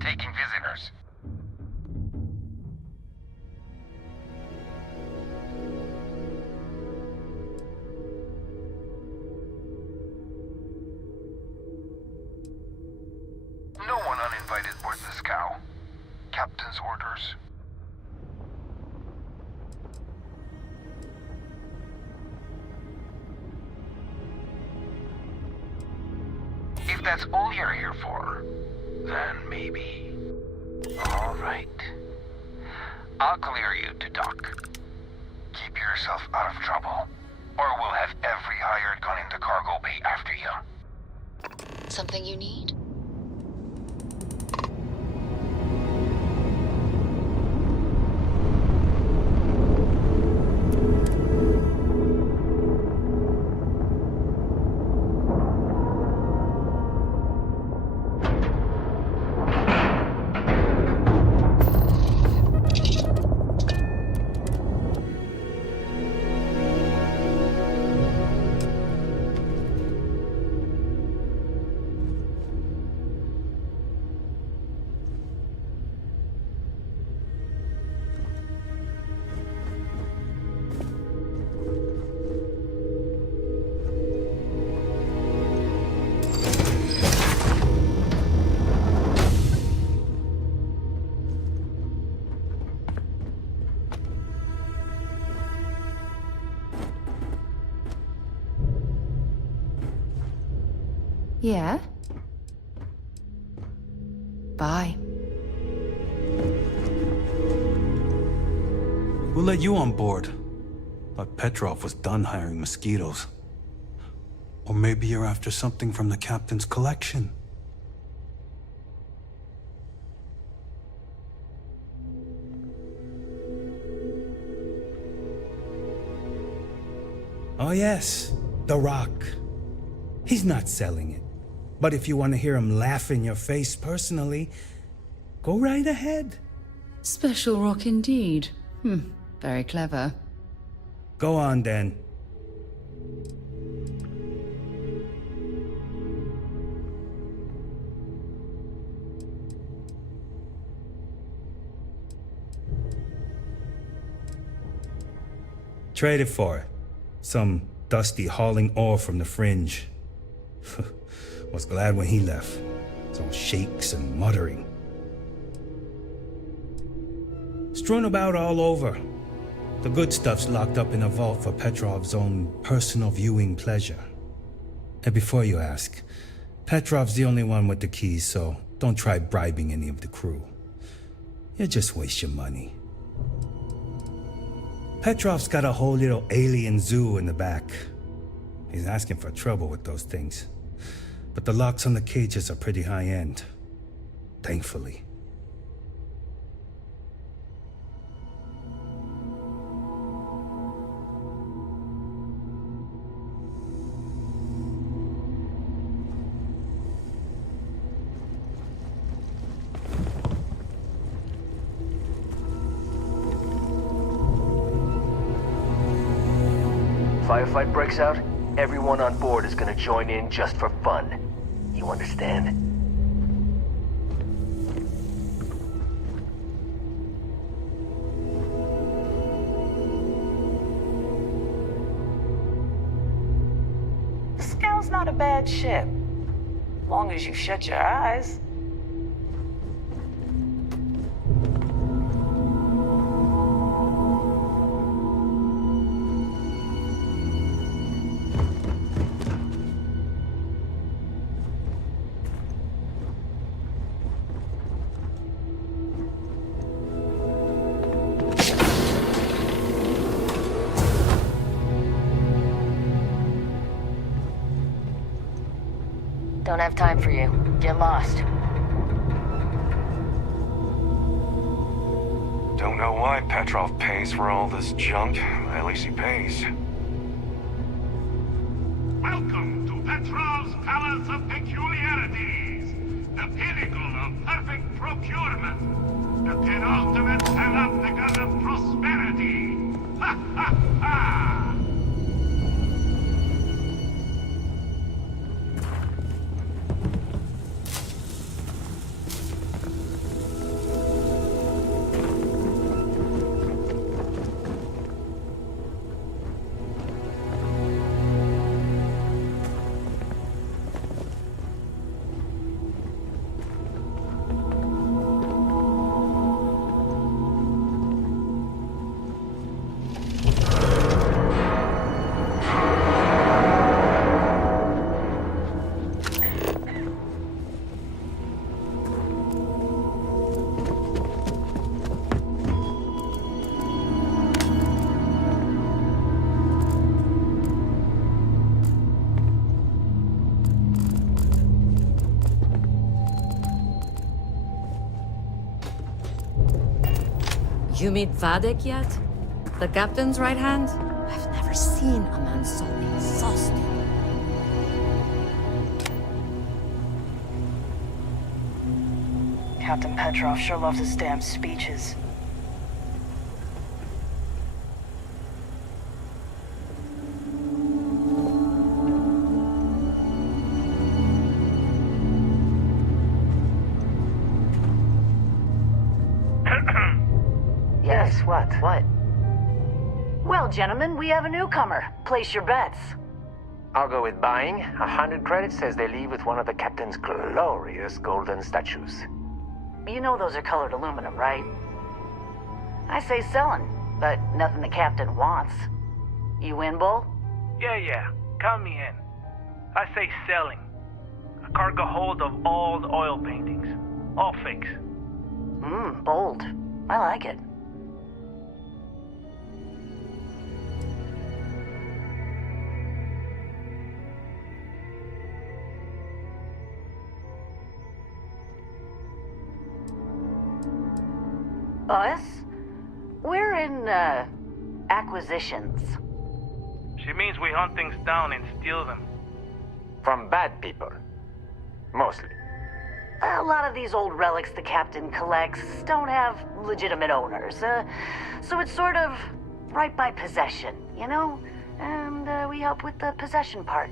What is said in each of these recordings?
taking visitors. No one uninvited boards the scow. Captain's orders. If that's all you're here for, then maybe. All right. I'll clear you to dock. Keep yourself out of trouble, or we'll have every hired gun in the cargo bay after you. Something you need? Yeah? Bye. We'll let you on board. Thought Petrov was done hiring mosquitoes. Or maybe you're after something from the captain's collection. Oh yes, The Rock. He's not selling it. But if you want to hear him laugh in your face personally, go right ahead. Special rock indeed. Very clever. Go on then. Trade it for it. Some dusty hauling ore from the fringe. Was glad when he left. It's all shakes and muttering. Strewn about all over. The good stuff's locked up in a vault for Petrov's own personal viewing pleasure. And before you ask, Petrov's the only one with the keys, so don't try bribing any of the crew. You'll just waste your money. Petrov's got a whole little alien zoo in the back. He's asking for trouble with those things. But the locks on the cages are pretty high-end. Thankfully. Firefight breaks out, everyone on board is gonna join in just for fun. You understand? The Scow's not a bad ship. Long as you shut your eyes. Don't have time for you. Get lost. Don't know why Petrov pays for all this junk. At least he pays. Welcome to Petrov's Palace of Peculiarities, the pinnacle of perfect procurement, the penultimate panopticon of prosperity. Ha ha ha! You meet Vadek yet? The captain's right hand? I've never seen a man so exhausted. Captain Petrov sure loves his damn speeches. Yes, what? What? Well, gentlemen, we have a newcomer. Place your bets. I'll go with buying. 100 credits says they leave with one of the captain's glorious golden statues. You know those are colored aluminum, right? I say selling, but nothing the captain wants. You win, Bull? Yeah. Count me in. I say selling. A cargo hold of all the oil paintings. All fakes. Bold. I like it. Us? We're in, acquisitions. She means we hunt things down and steal them. From bad people. Mostly. A lot of these old relics the captain collects don't have legitimate owners, so it's sort of right by possession, you know? And we help with the possession part.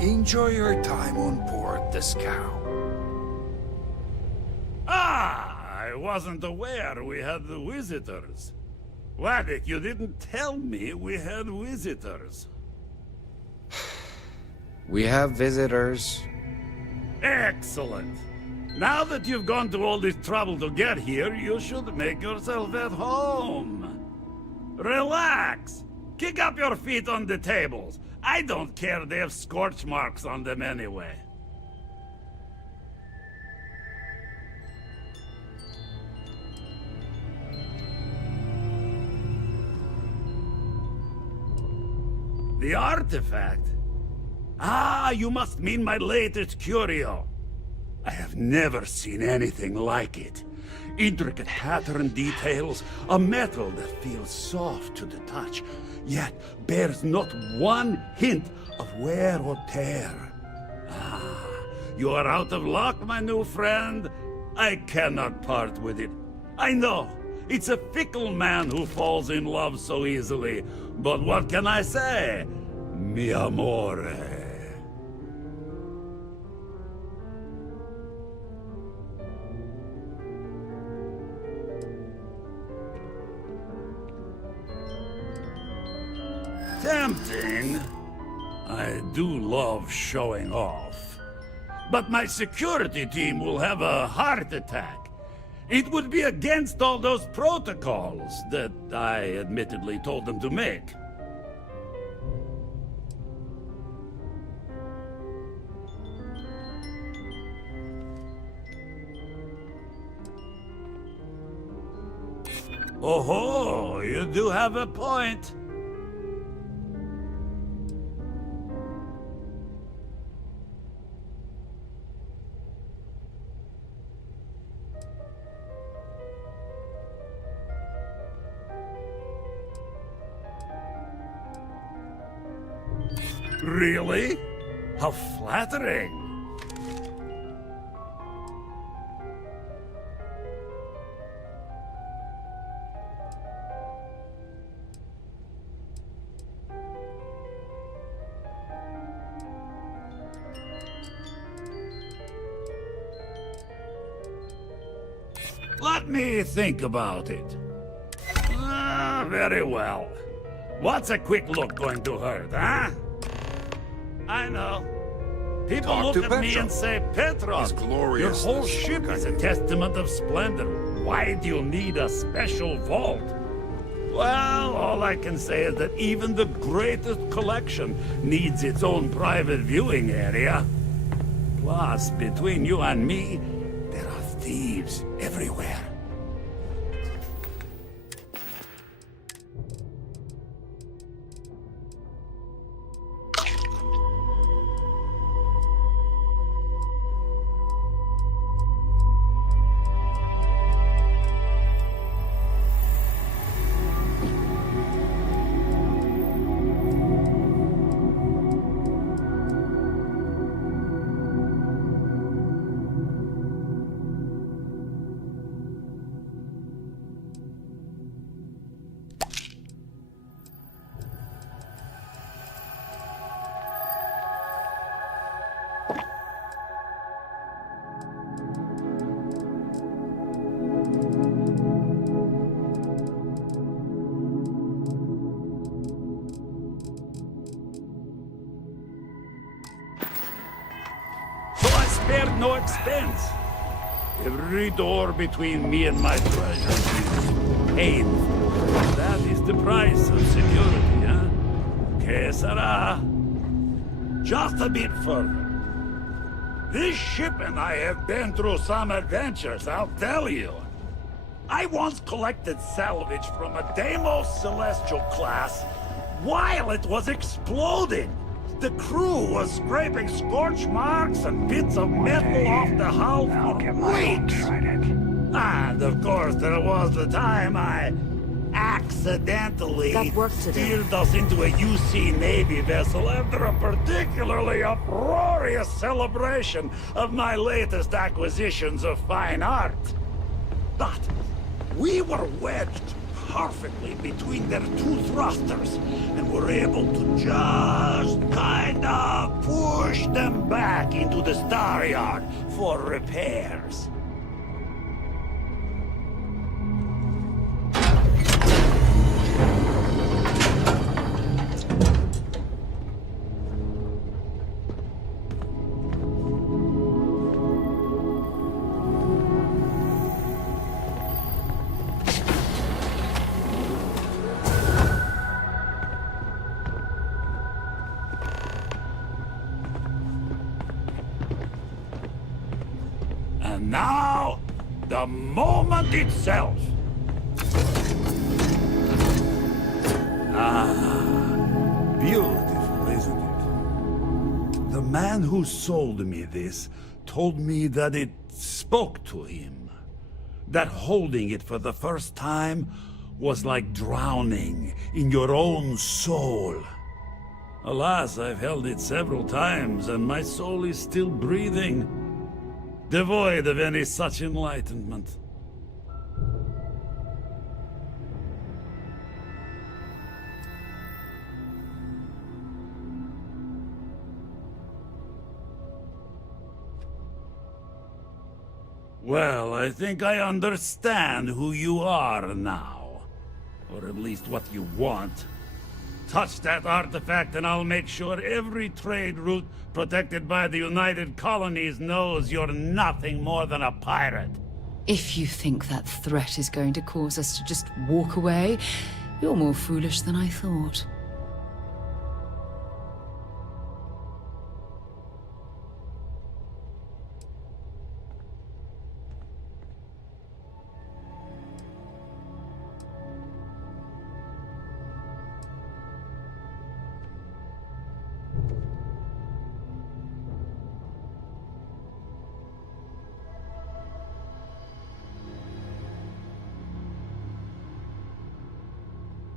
Enjoy your time on board the scow. Ah, I wasn't aware we had the visitors. Vadek, you didn't tell me we had visitors. We have visitors. Excellent. Now that you've gone to all this trouble to get here, you should make yourself at home. Relax. Kick up your feet on the tables. I don't care, they have scorch marks on them anyway. The artifact? Ah, you must mean my latest curio. I have never seen anything like it. Intricate pattern details, a metal that feels soft to the touch, yet bears not one hint of wear or tear. Ah, you are out of luck, my new friend. I cannot part with it. I know, it's a fickle man who falls in love so easily, but what can I say? Mi amore. Tempting. I do love showing off. But my security team will have a heart attack. It would be against all those protocols that I admittedly told them to make. Oh, you do have a point. Really? How flattering. Let me think about it. Very well. What's a quick look going to hurt, huh? I know. People Talk look to at me Petrov. and say, Petrov, His glorious your whole ship is a testament of splendor. Why do you need a special vault? Well, all I can say is that even the greatest collection needs its own private viewing area. Plus, between you and me, there are thieves everywhere. no expense. Every door between me and my treasure is painful. That is the price of security, huh? Que sera? Just a bit further. This ship and I have been through some adventures, I'll tell you. I once collected salvage from a Deimos Celestial class while it was exploding. The crew was scraping scorch marks and bits of metal off the hull for weeks. And of course, there was the time I accidentally steered us into a UC Navy vessel after a particularly uproarious celebration of my latest acquisitions of fine art. But we were wedged perfectly between their two thrusters and were able to just kind of push them back into the star yard for repairs. And now, the moment itself. Ah, beautiful, isn't it? The man who sold me this told me that it spoke to him. That holding it for the first time was like drowning in your own soul. Alas, I've held it several times, and my soul is still breathing, devoid of any such enlightenment. Well, I think I understand who you are now. Or at least what you want. Touch that artifact and I'll make sure every trade route protected by the United Colonies knows you're nothing more than a pirate. If you think that threat is going to cause us to just walk away, you're more foolish than I thought.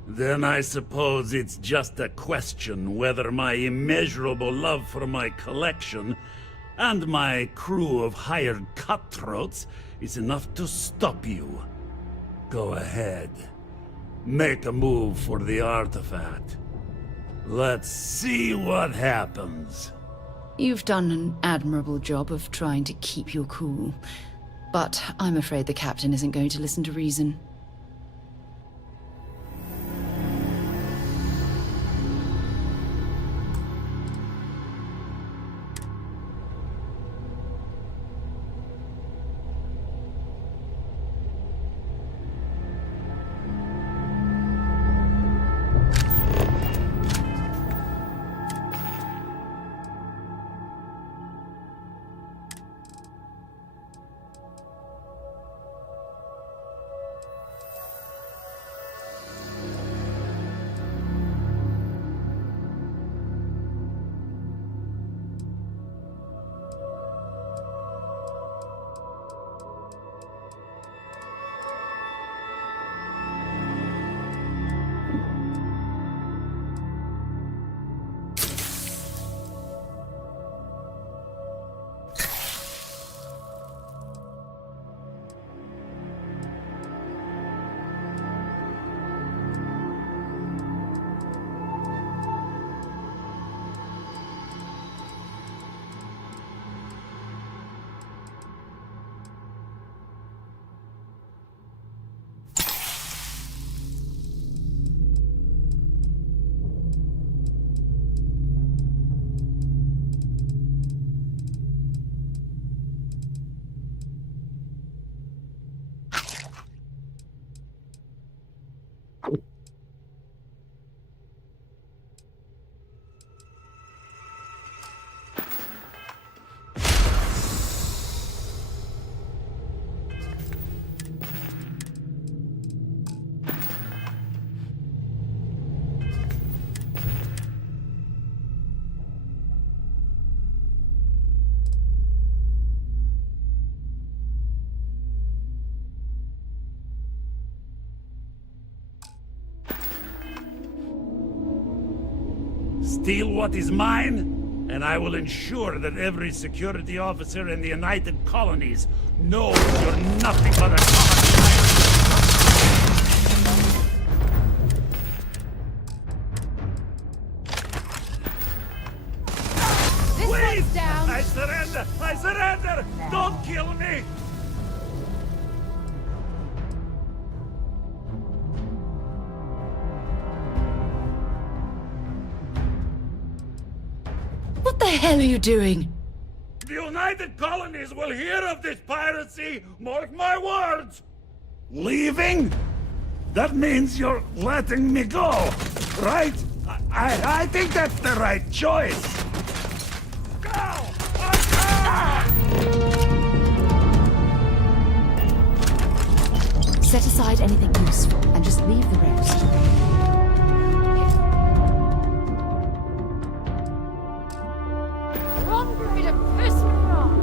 Then I suppose it's just a question whether my immeasurable love for my collection and my crew of hired cutthroats is enough to stop you. Go ahead. Make a move for the artifact. Let's see what happens. You've done an admirable job of trying to keep your cool, but I'm afraid the captain isn't going to listen to reason. steal what is mine, and I will ensure that every security officer in the United Colonies knows you're nothing but a common Please! down. I surrender! I surrender! Don't kill me! What the hell are you doing? The United Colonies will hear of this piracy, mark my words! Leaving? That means you're letting me go, right? I think that's the right choice. Go! Set aside anything useful and just leave the rest. Wrong for me to piss me off.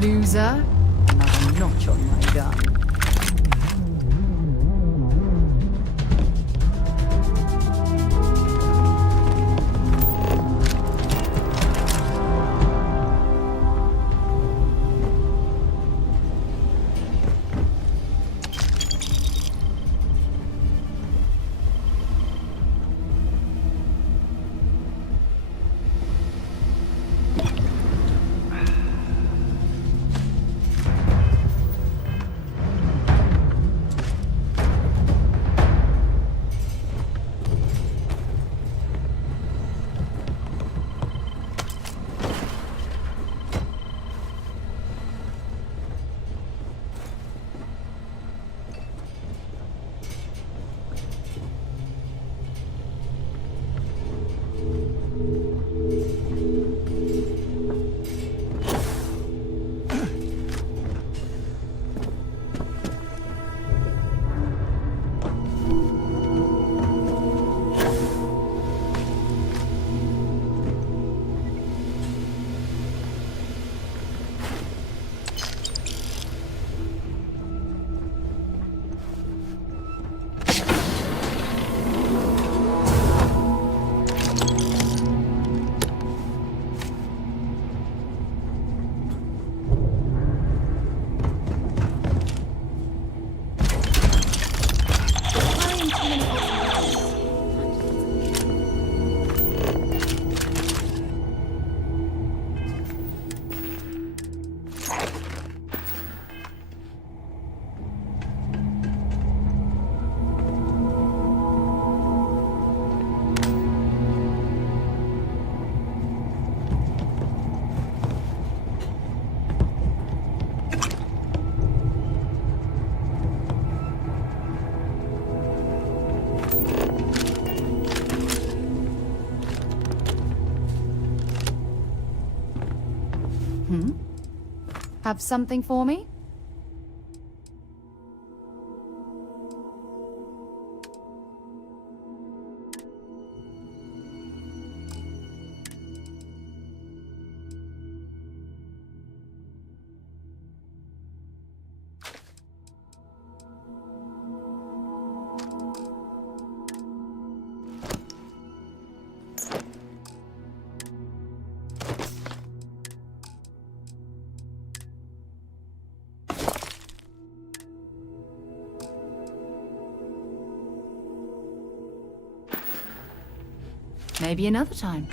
Loser, another notch on my gun. Have something for me? Maybe another time.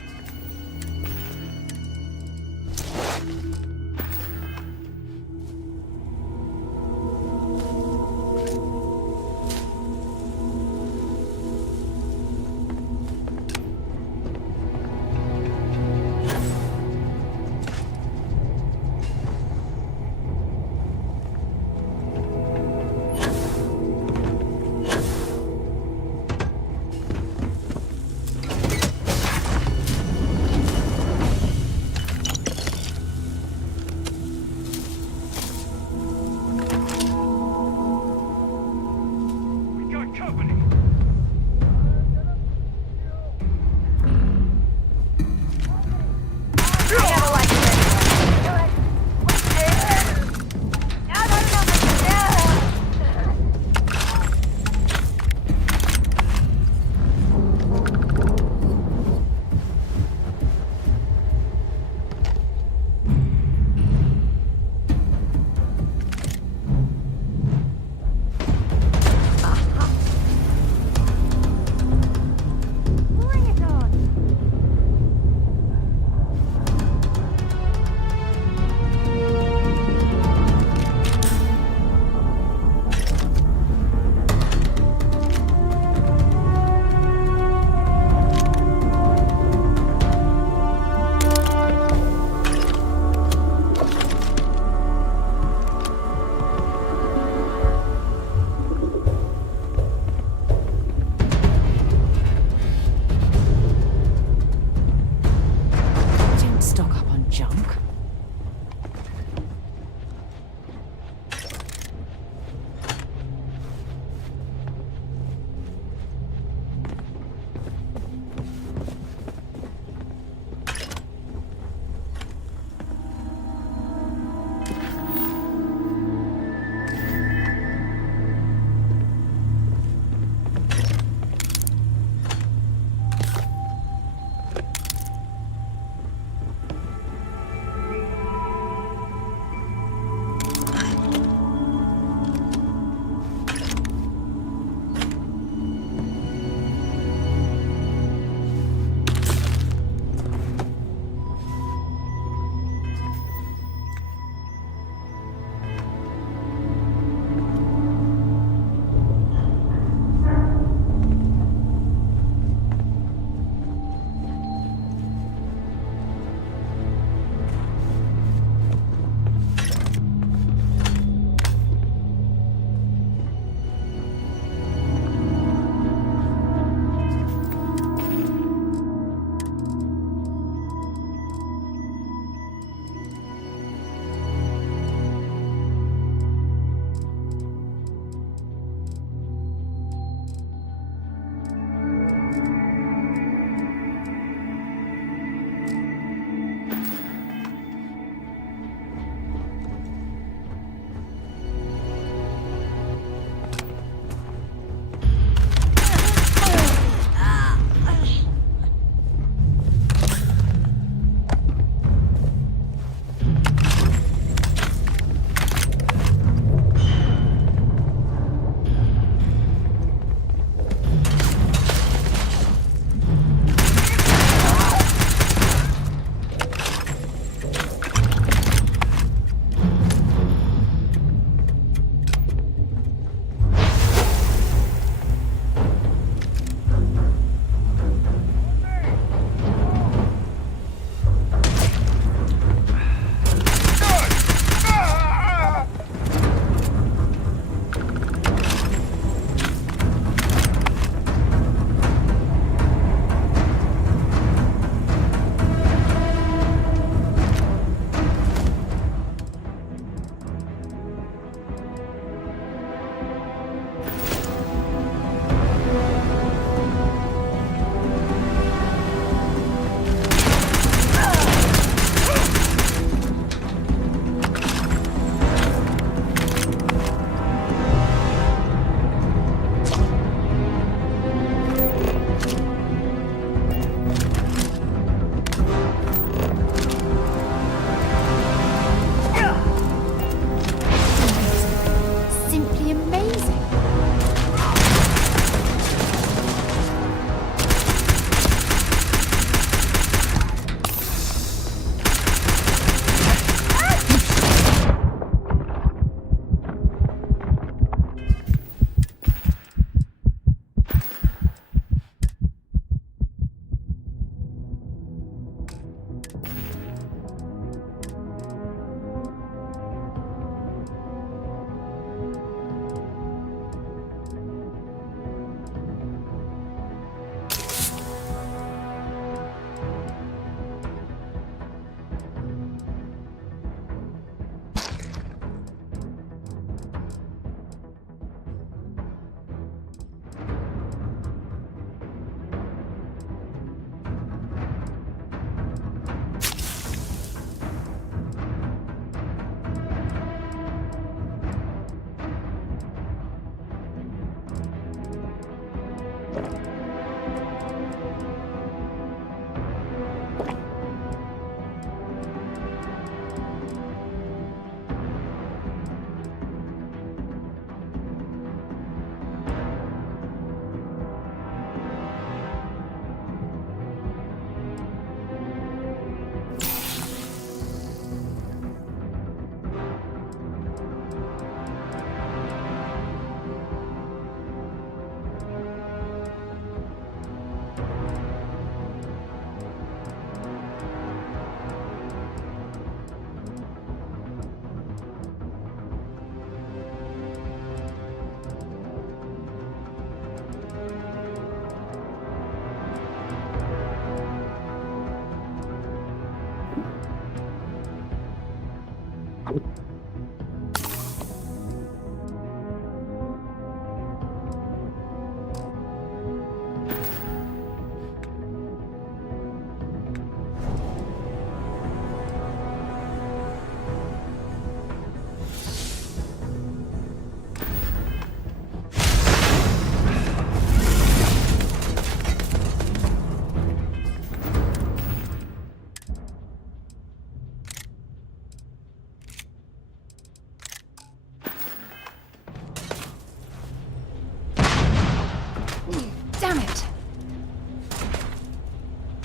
Damn it!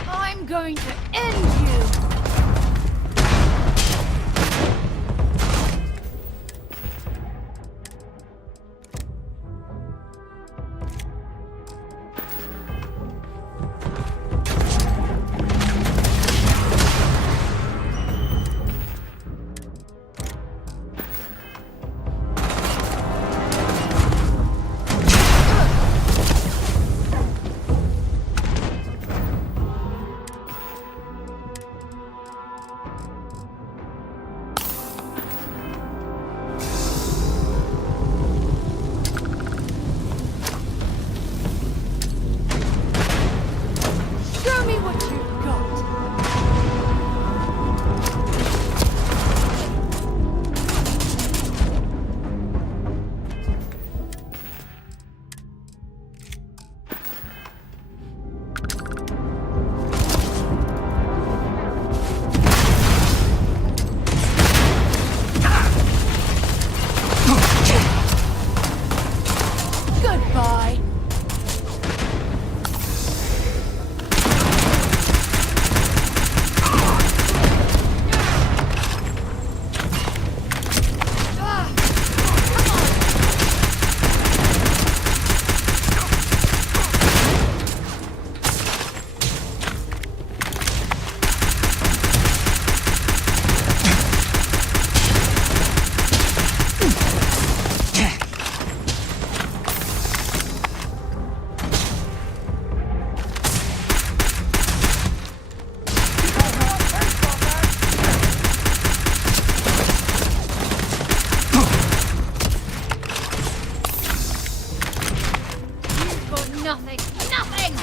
I'm going to end you! Show me what you've got! Goodbye! You've got nothing! Nothing!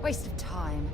Waste of time.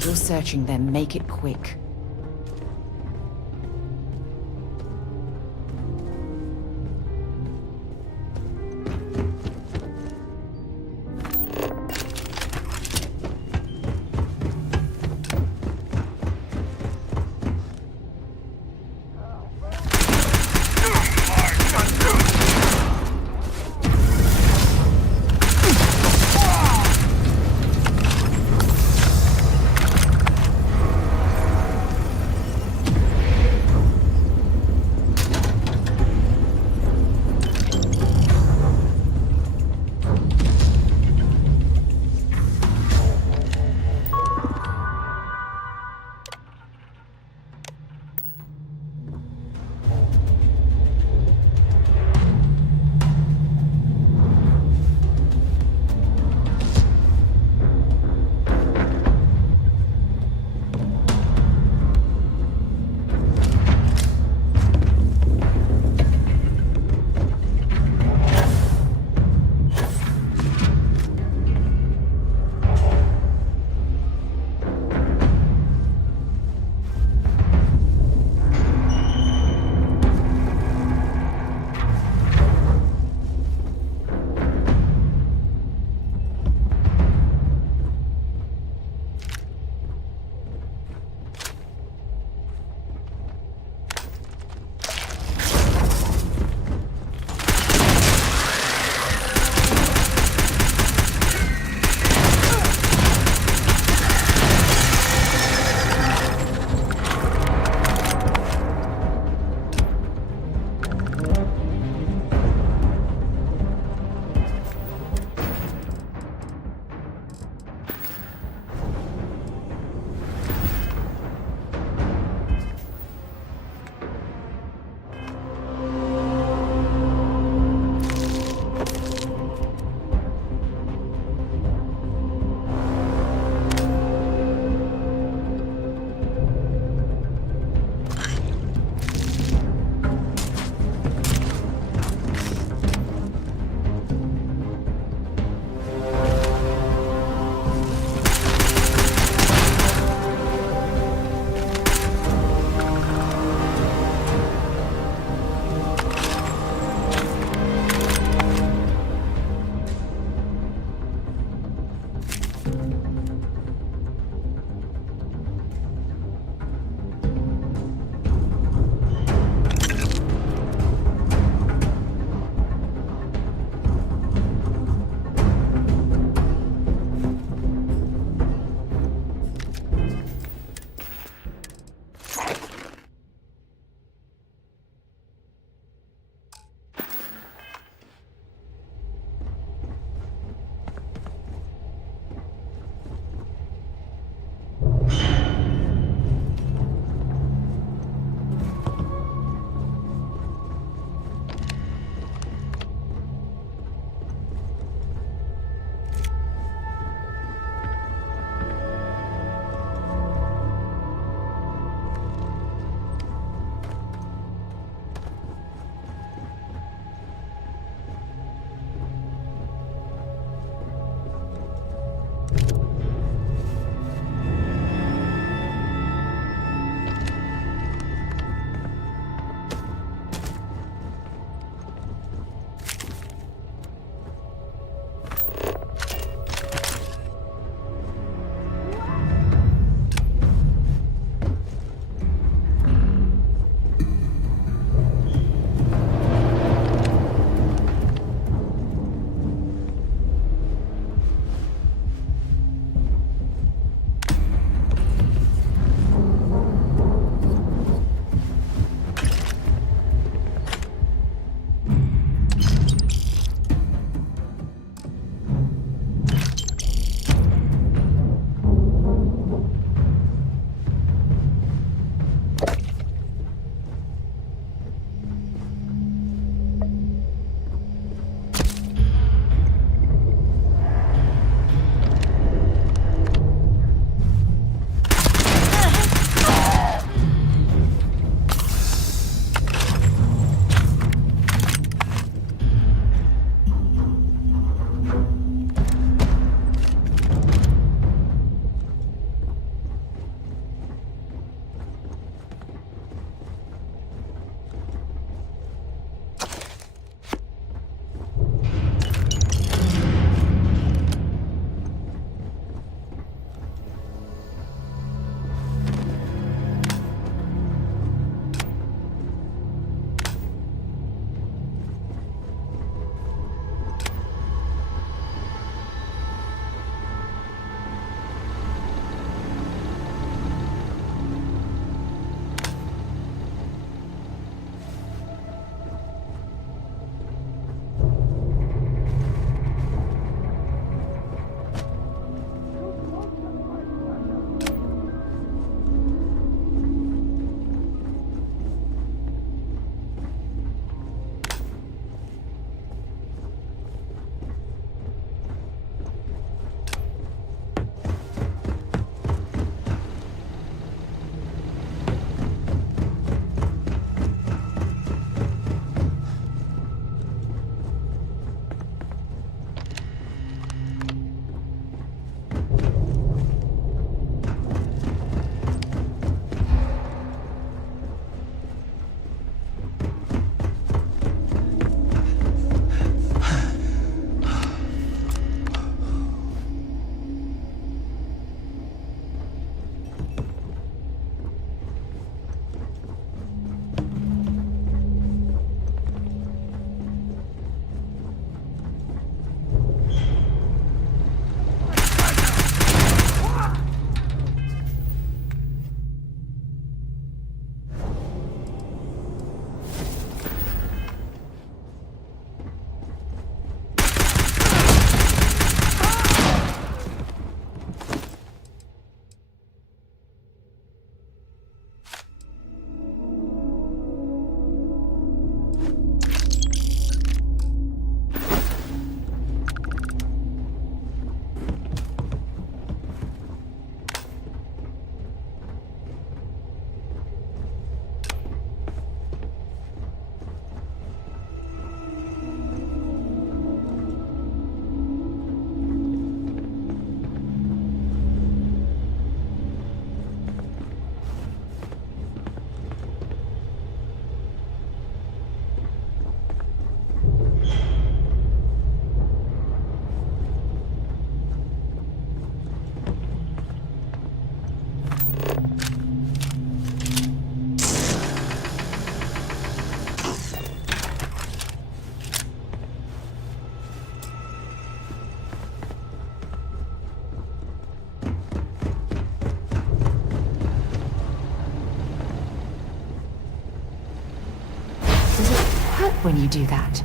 If you're searching them, make it quick. when you do that.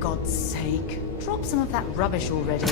God's sake, drop some of that rubbish already.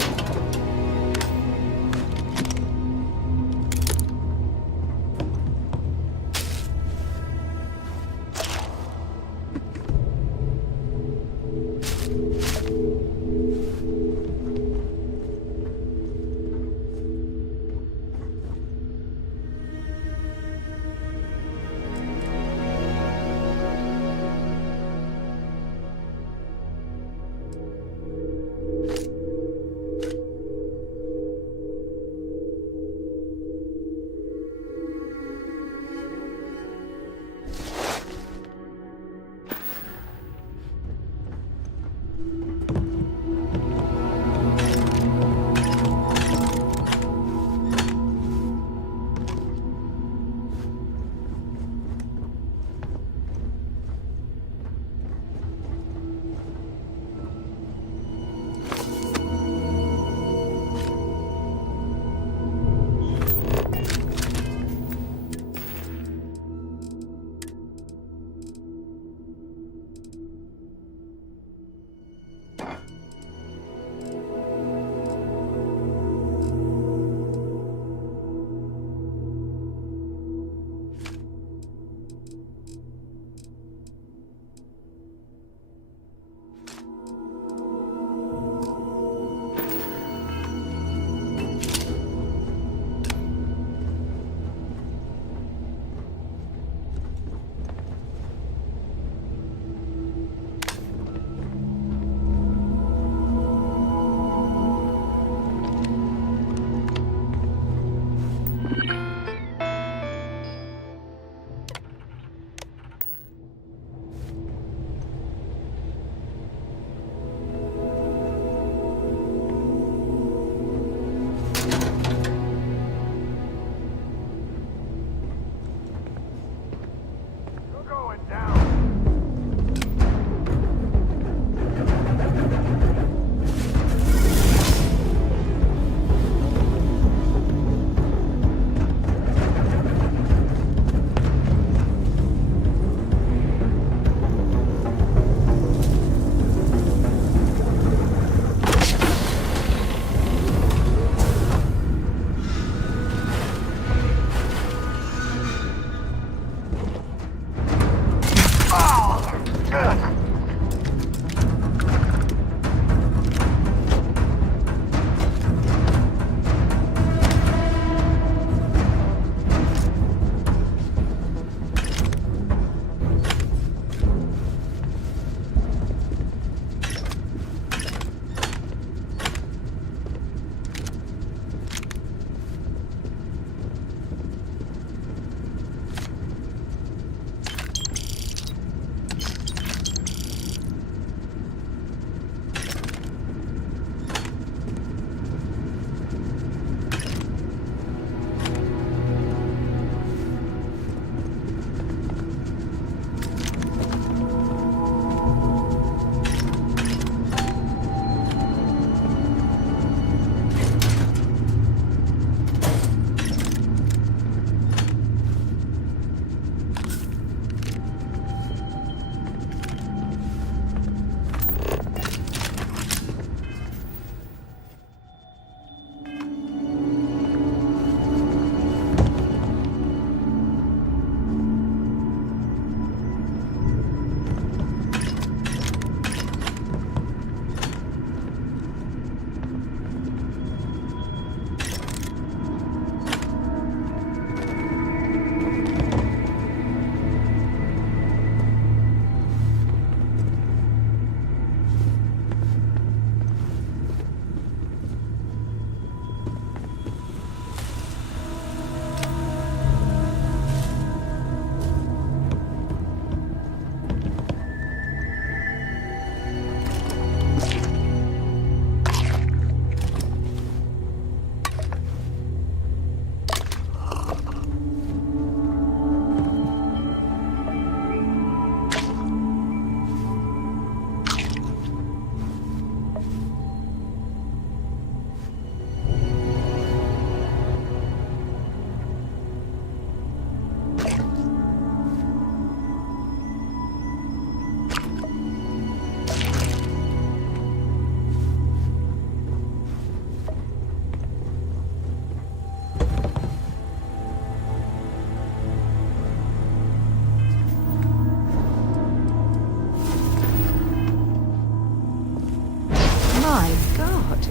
What?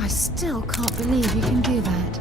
I still can't believe you can do that.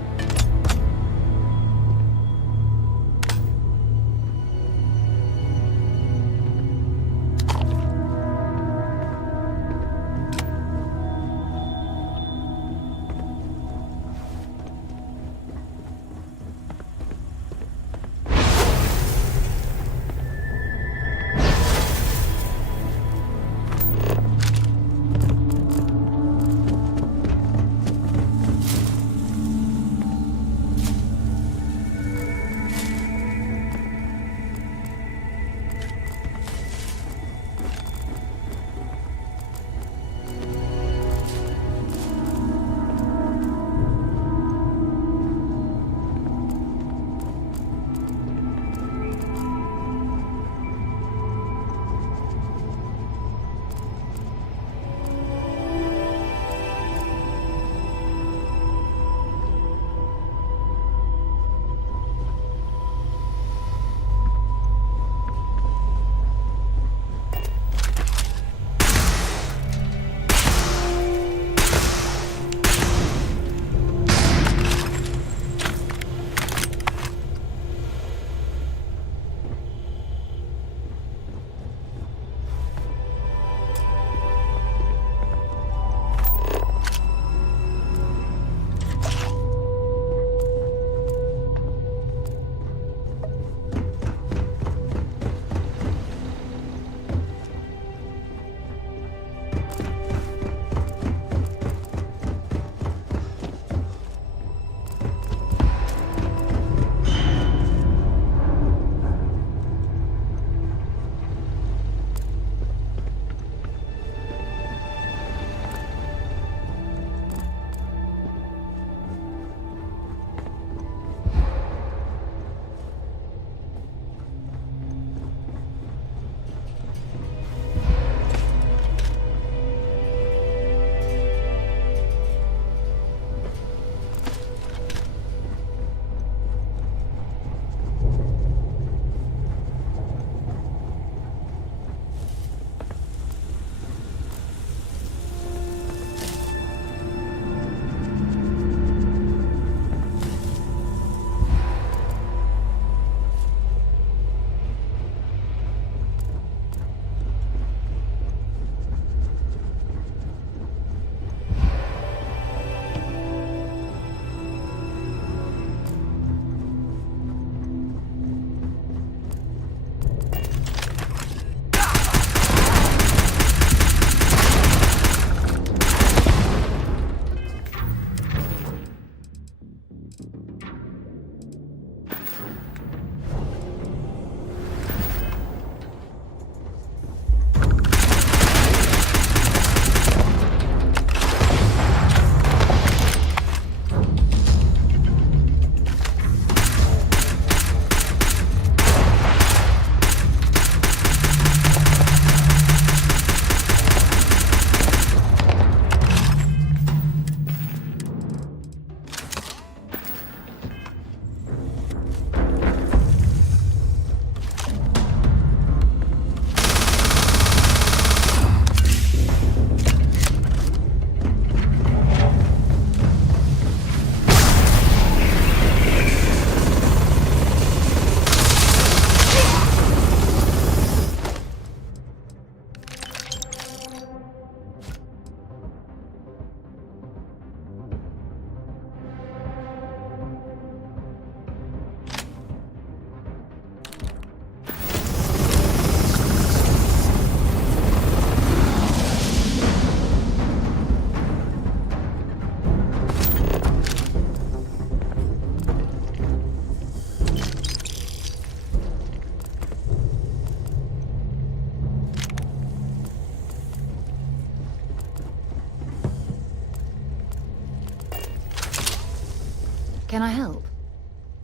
Can I help?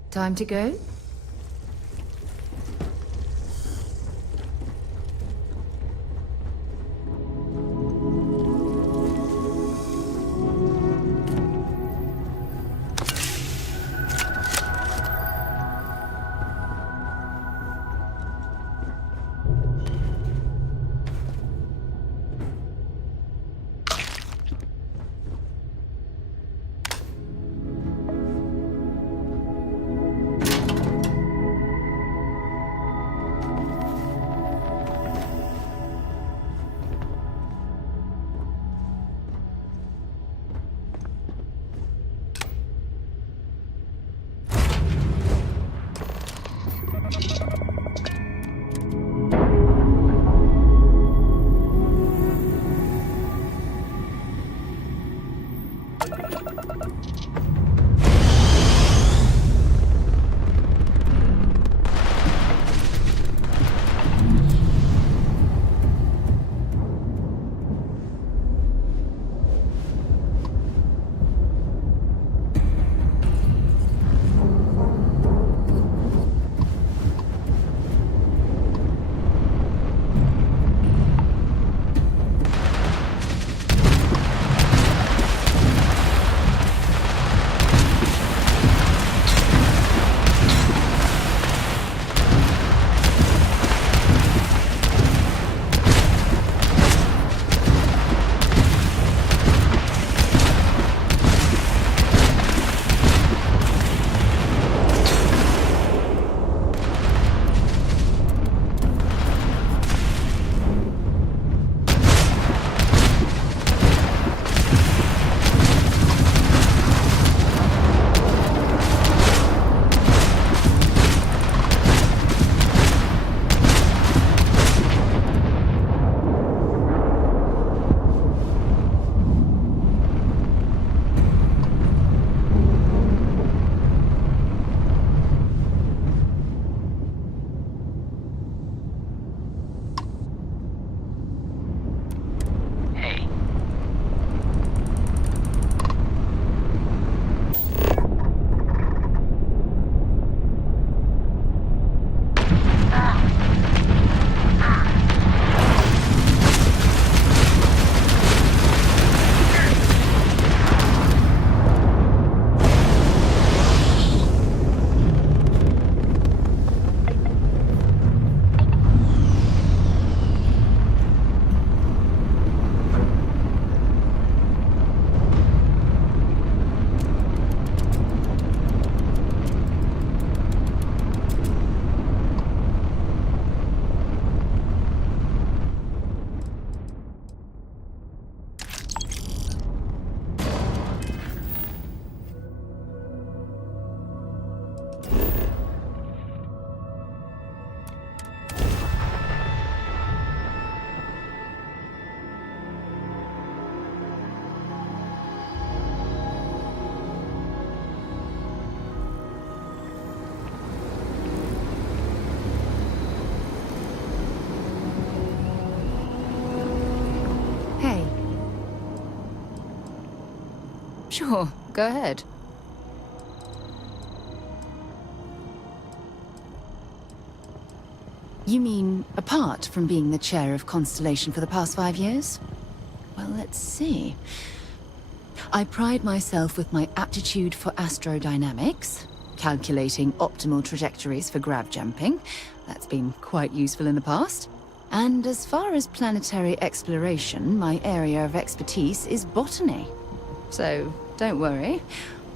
Time to go? Sure, go ahead. You mean apart from being the chair of Constellation for the past 5 years? Well, let's see. I pride myself with my aptitude for astrodynamics, calculating optimal trajectories for grav jumping. That's been quite useful in the past. And as far as planetary exploration, my area of expertise is botany. So, don't worry.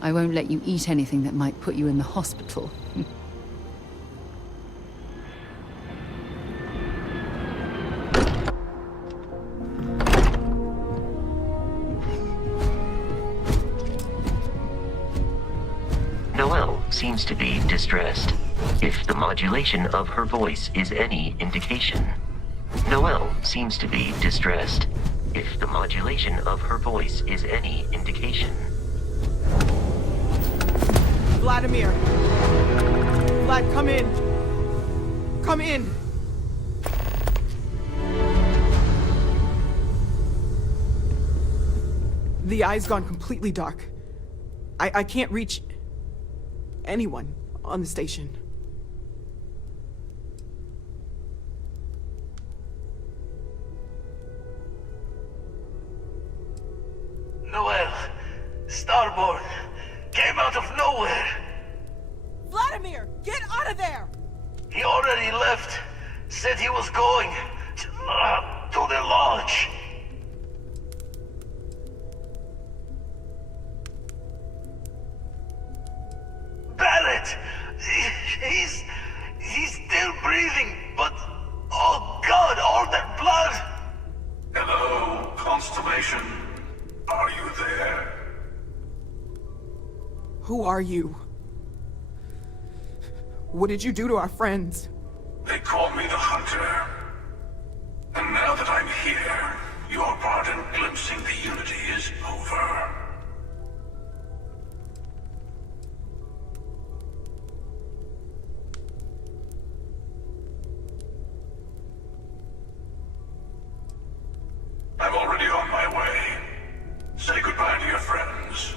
I won't let you eat anything that might put you in the hospital. Noelle seems to be distressed, if the modulation of her voice is any indication. Noelle seems to be distressed, if the modulation of her voice is any indication. Vladimir! Vlad, come in! Come in! The eye's gone completely dark. I can't reach anyone on the station. Noelle, Starborn, came out of nowhere. Vladimir, get out of there! He already left. Said he was going to the lodge. Barrett! He's still breathing, but oh God, all that blood! Hello, Constellation. Are you there? Who are you? What did you do to our friends? They call me the Hunter. And now that I'm here, your part in glimpsing the Unity is over. I'm already on my way. Say goodbye to your friends.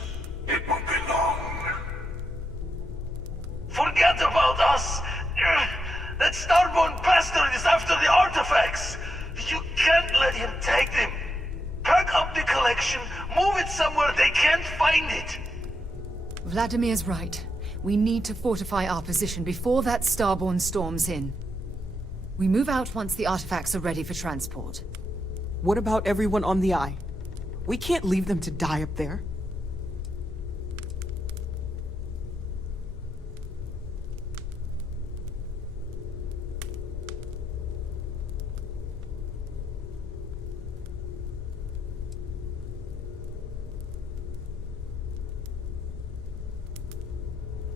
It won't be long. Forget about us! That Starborn bastard is after the artifacts! You can't let him take them! Pack up the collection, move it somewhere they can't find it! Vladimir's right. We need to fortify our position before that Starborn storms in. We move out once the artifacts are ready for transport. What about everyone on the Eye? We can't leave them to die up there.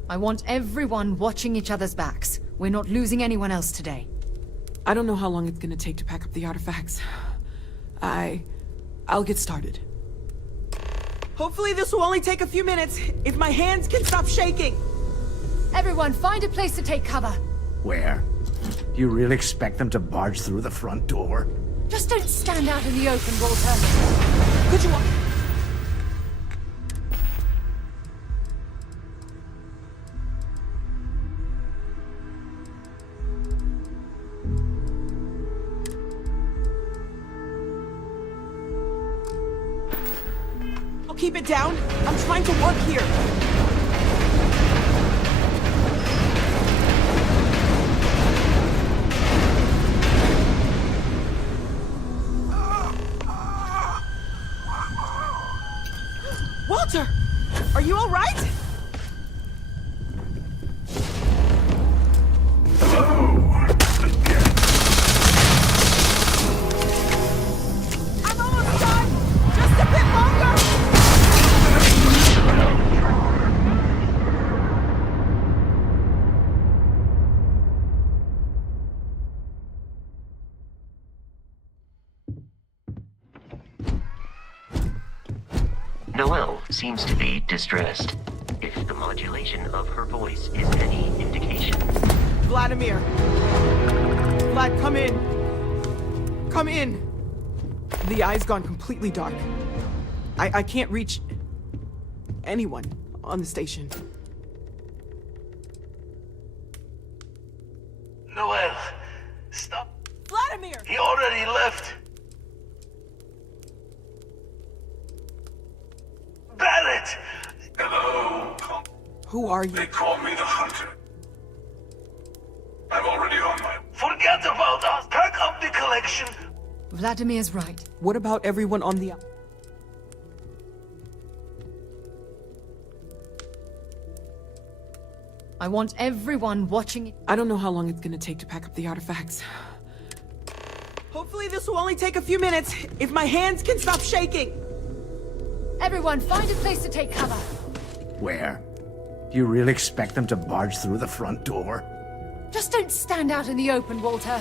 I want everyone watching each other's backs. We're not losing anyone else today. I don't know how long it's gonna take to pack up the artifacts. I'll get started. Hopefully this will only take a few minutes, if my hands can stop shaking! Everyone, find a place to take cover. Where? Do you really expect them to barge through the front door? Just don't stand out in the open, Walter. Could you... Keep it down. I'm trying to work here. Walter, are you all right? I'm almost done. Just a bit longer. Noelle seems to be distressed, if the modulation of her voice is any indication. Vladimir! Vlad, come in! Come in! The eye's gone completely dark. I can't reach anyone on the station. Noel, stop. Vladimir! He already left. Barrett! Hello. Who are you? They call me the Hunter. I'm already on my... Forget about us. Pack up the collection. Vladimir's right. What about everyone on the... I want everyone watching it. I don't know how long it's gonna take to pack up the artifacts. Hopefully this will only take a few minutes, if my hands can stop shaking! Everyone, find a place to take cover. Where? Do you really expect them to barge through the front door? Just don't stand out in the open, Walter.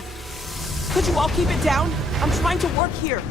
Could you all keep it down? I'm trying to work here.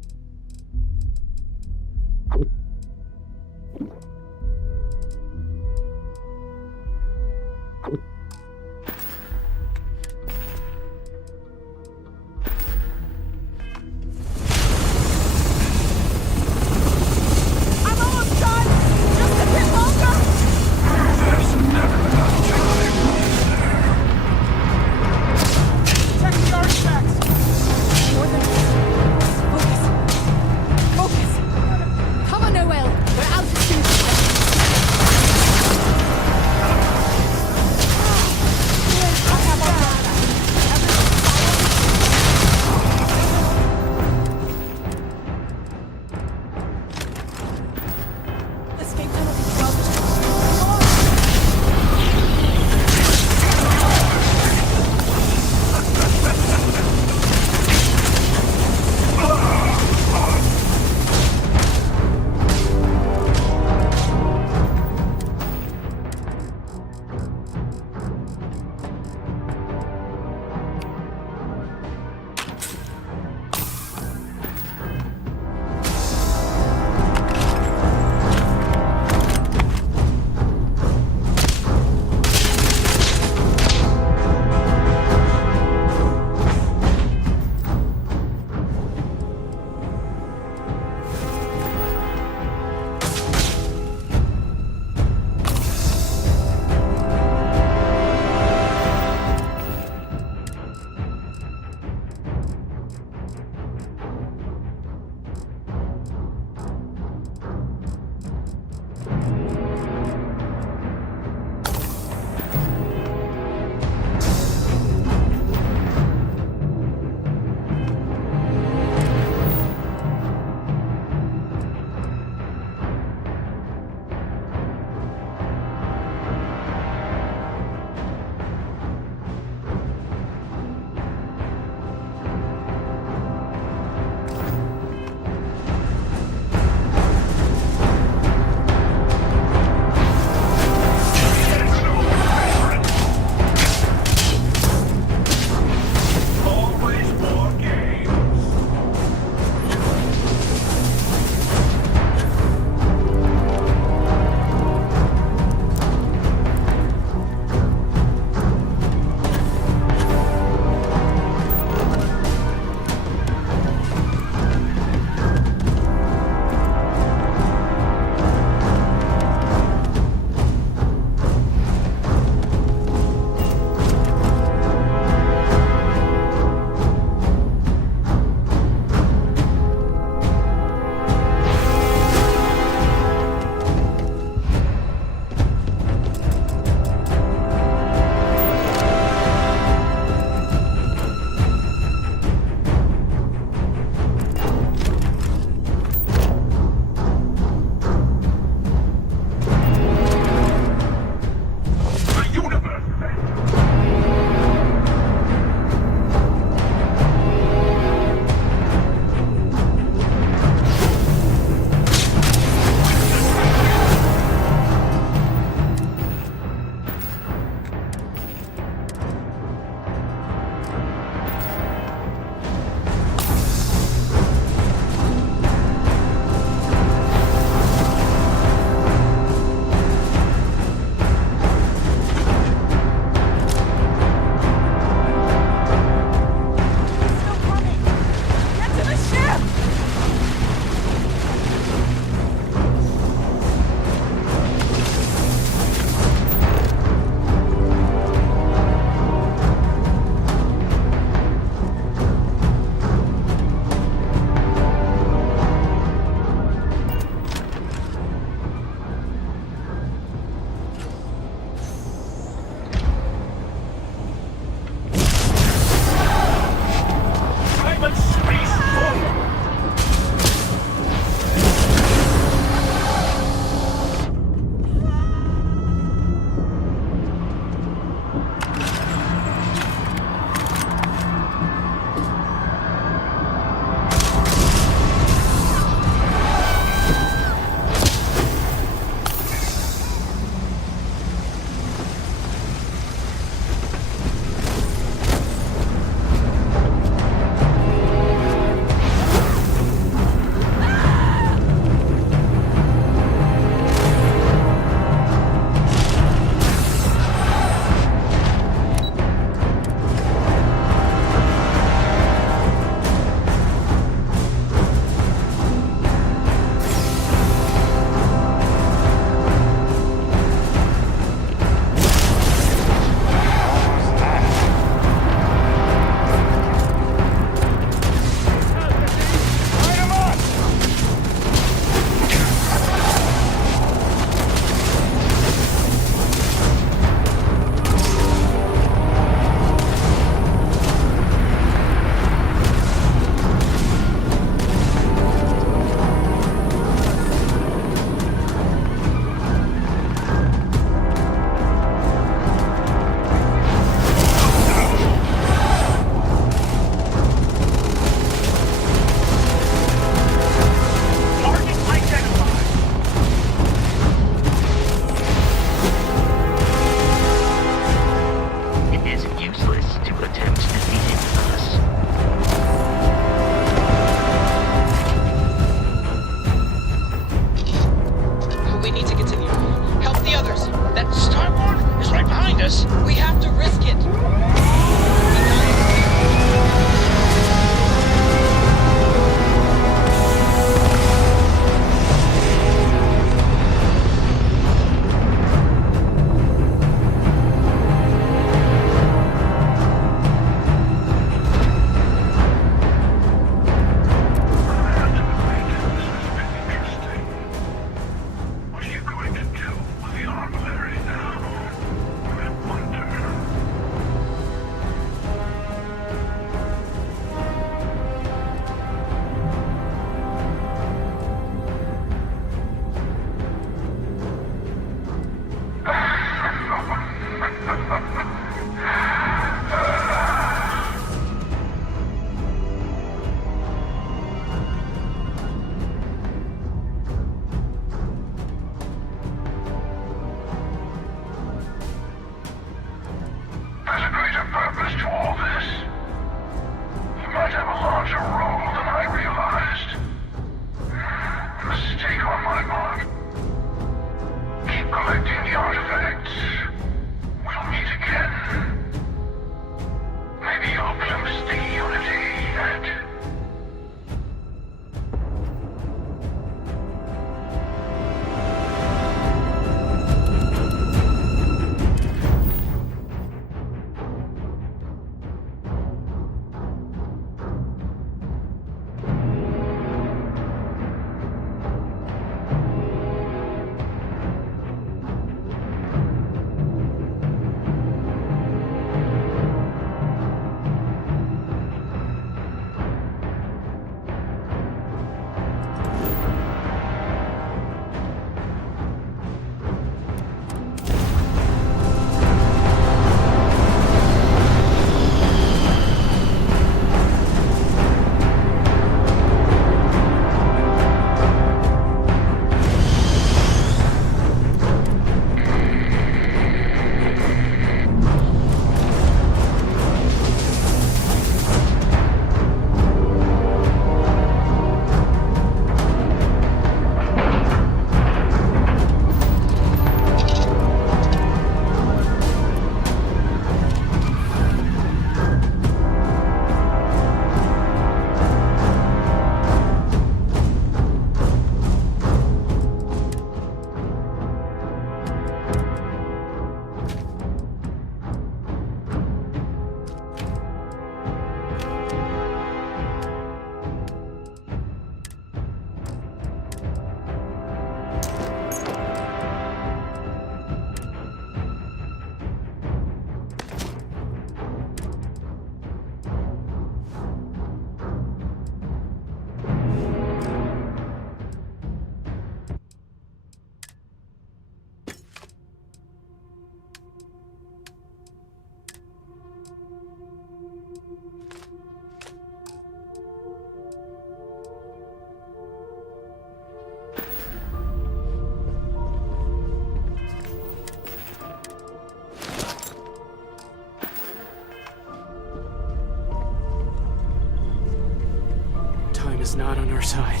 is not on our side.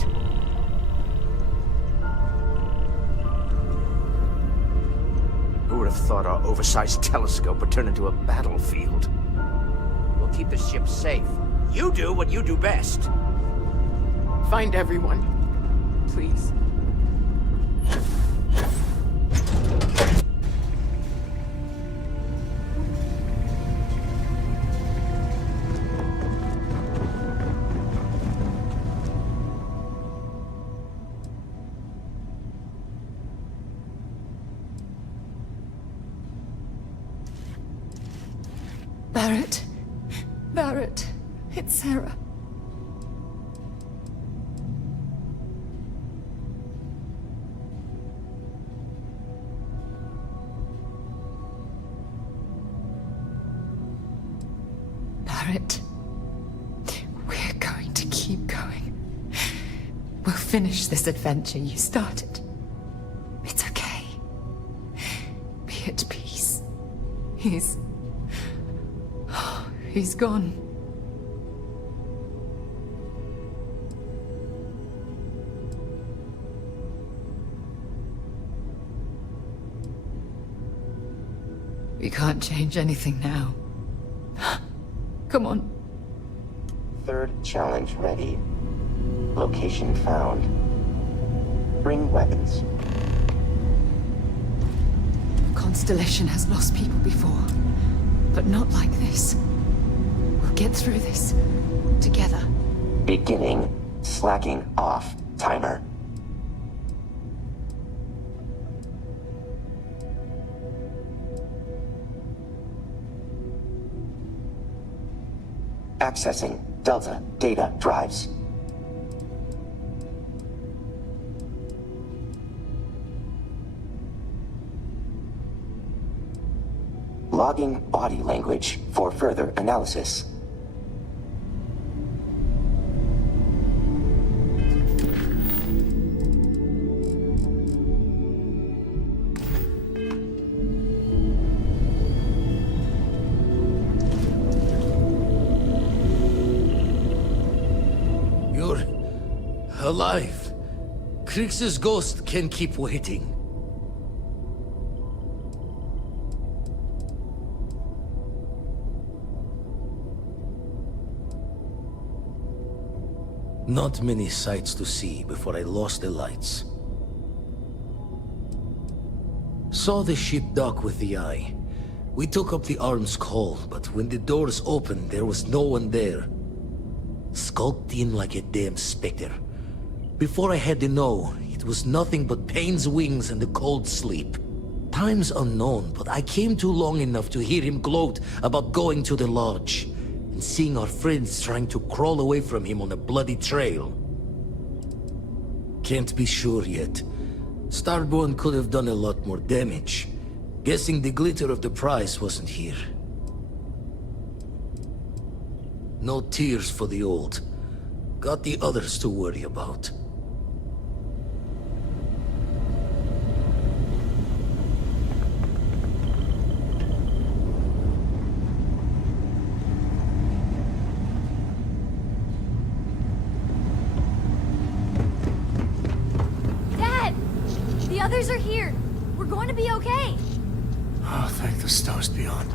Who would have thought our oversized telescope would turn into a battlefield? We'll keep the ship safe. You do what you do best. Find everyone. Please. Barrett. Barrett. It's Sarah. Barrett. We're going to keep going. We'll finish this adventure you started. It's okay. Be at peace. He's gone. We can't change anything now. Come on. Third challenge ready. Location found. Bring weapons. Constellation has lost people before, but not like this. We'll get through this together. Beginning slacking off timer. Accessing Delta data drives. Logging body language for further analysis. You're alive. Krix's ghost can keep waiting. Not many sights to see before I lost the lights. Saw the ship dock with the eye. We took up the arm's call, but when the doors opened, there was no one there. Skulked in like a damn specter. Before I had to know, it was nothing but pain's wings and the cold sleep. Time's unknown, but I came too long enough to hear him gloat about going to the lodge. And seeing our friends trying to crawl away from him on a bloody trail. Can't be sure yet. Starborn could have done a lot more damage. Guessing the glitter of the prize wasn't here. No tears for the old. Got the others to worry about. The others are here. We're going to be okay. Oh, thank the stars beyond.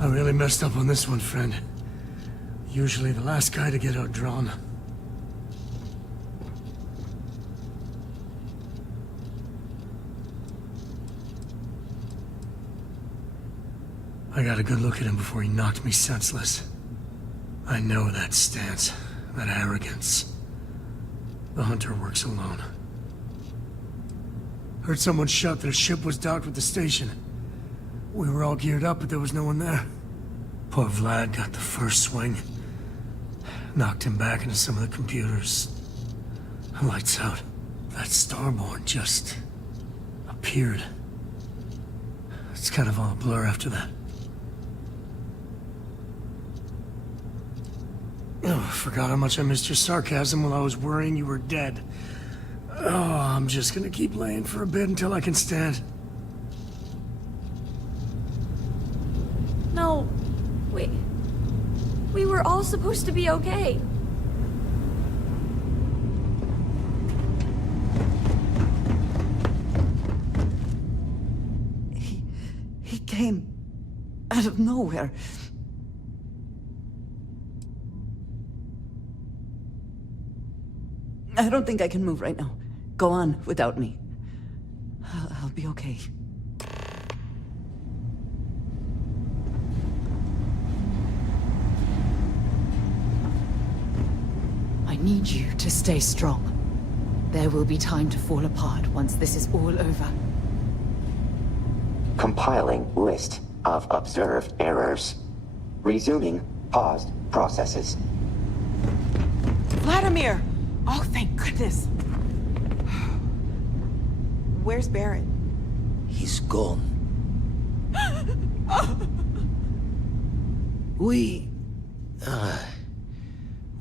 I really messed up on this one, friend. Usually the last guy to get outdrawn. I got a good look at him before he knocked me senseless. I know that stance, that arrogance. The hunter works alone. Heard someone shout that a ship was docked with the station. We were all geared up, but there was no one there. Poor Vlad got the first swing. Knocked him back into some of the computers. Lights out. That Starborn just appeared. It's kind of all a blur after that. Oh, I forgot how much I missed your sarcasm while I was worrying you were dead. Oh, I'm just gonna keep laying for a bit until I can stand. No. Wait. were all supposed to be okay. He came out of nowhere. I don't think I can move right now. Go on without me. I'll be okay. I need you to stay strong. There will be time to fall apart once this is all over. Compiling list of observed errors. Resuming paused processes. Vladimir! Oh, thank goodness. Where's Barrett? He's gone. We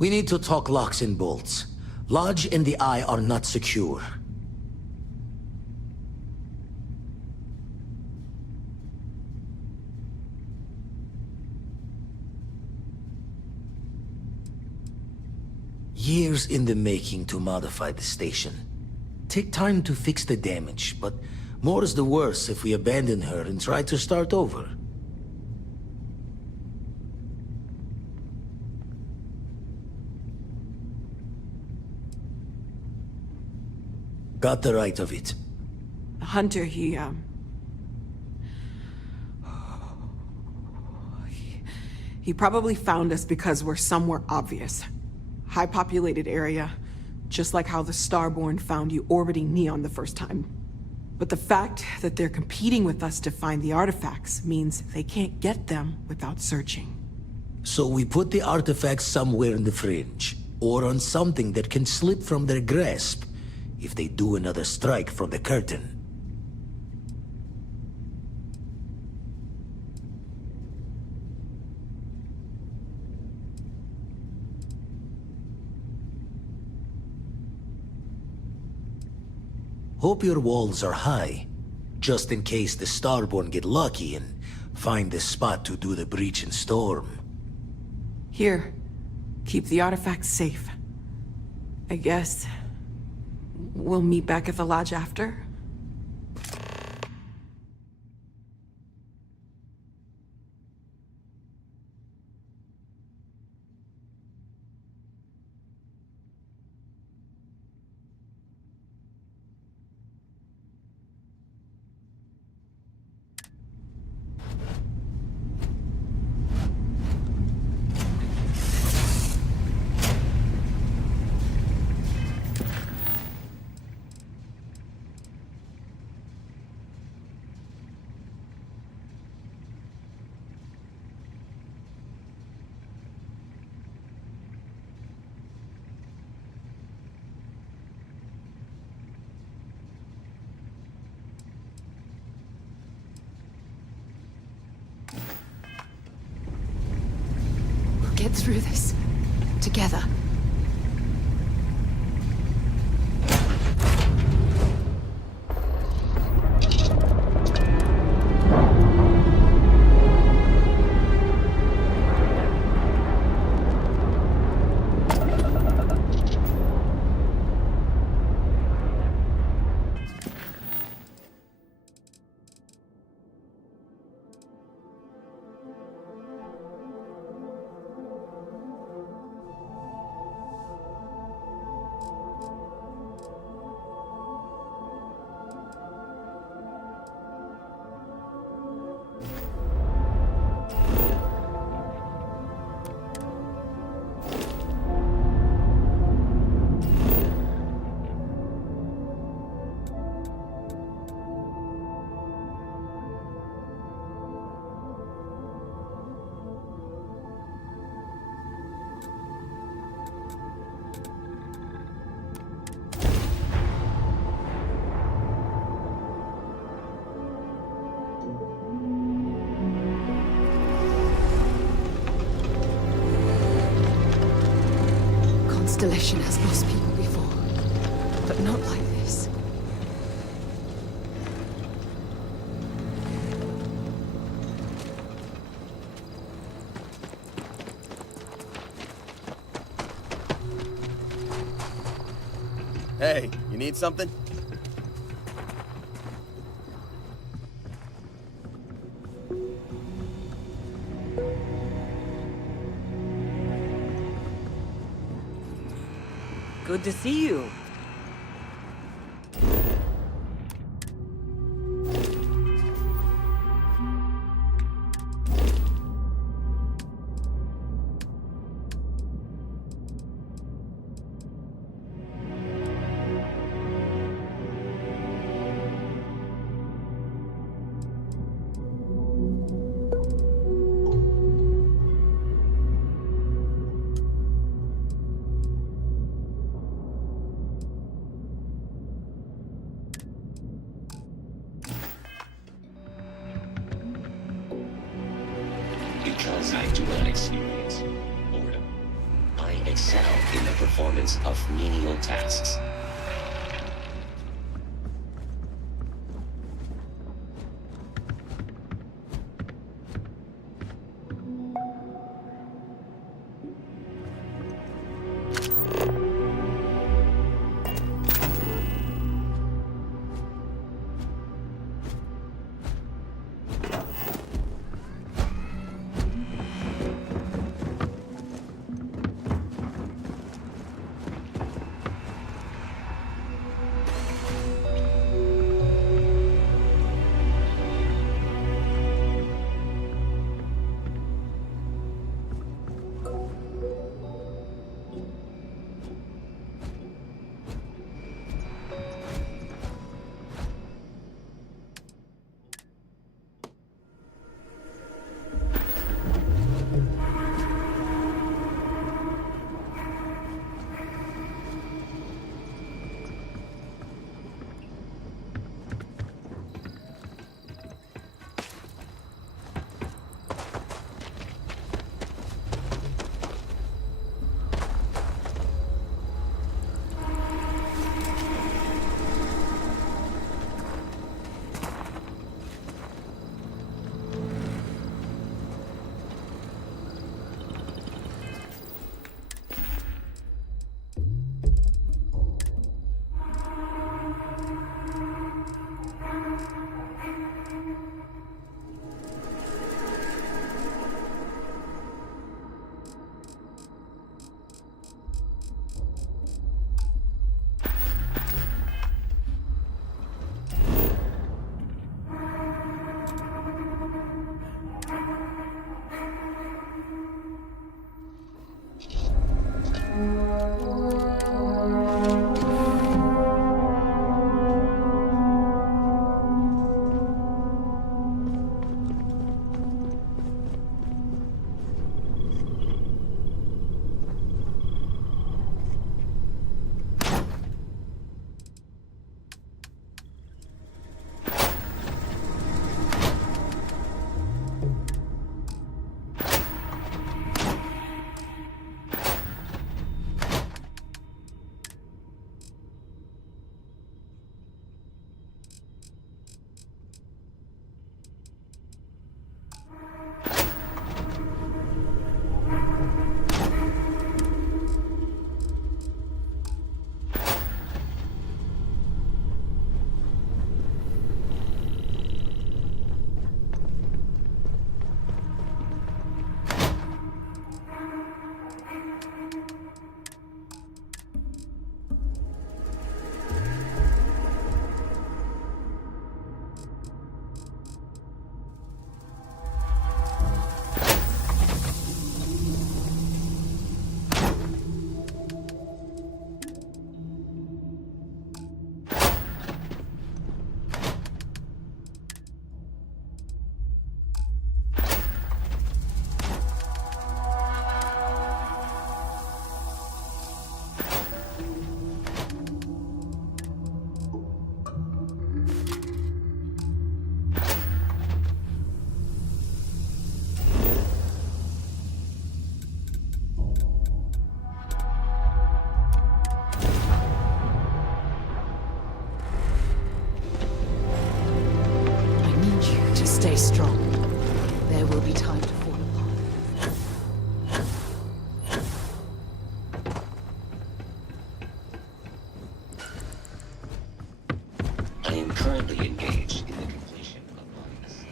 need to talk locks and bolts. Lodge and the Eye are not secure. Years in the making to modify the station. Take time to fix the damage, but more is the worse if we abandon her and try to start over. Got the right of it. Hunter, he probably found us because we're somewhere obvious. High-populated area, just like how the Starborn found you orbiting Neon the first time. But the fact that they're competing with us to find the artifacts means they can't get them without searching. So we put the artifacts somewhere in the fringe, or on something that can slip from their grasp if they do another strike from the curtain. Hope your walls are high, just in case the Starborn get lucky and find the spot to do the breach and storm. Here, keep the artifacts safe. I guess we'll meet back at the lodge after? Get through this. Together. Constellation has lost people before, but not like this. Hey, you need something? Good to see you. Because I do not experience boredom, I excel in the performance of menial tasks. Stay strong. There will be time to fall apart. stage in the completion of my assignment.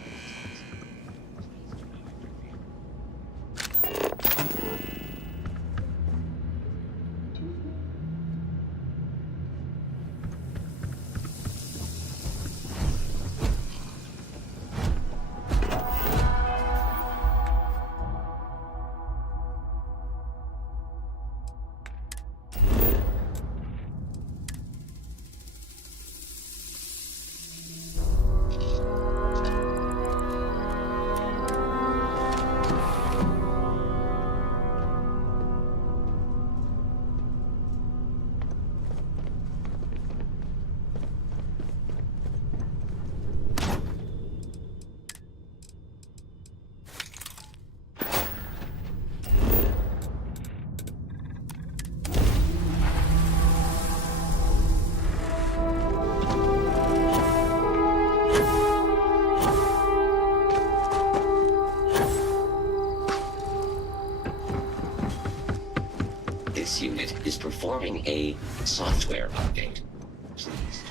This unit is performing a software update. Please.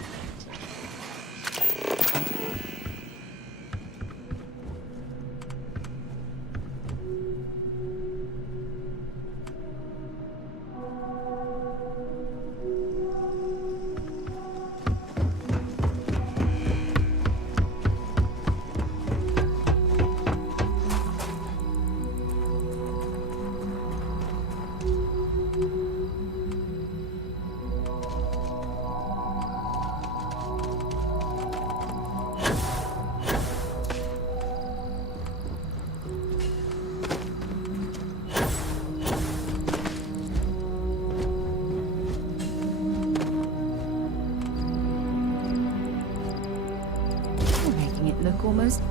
You're making it look almost...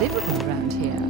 livable around here.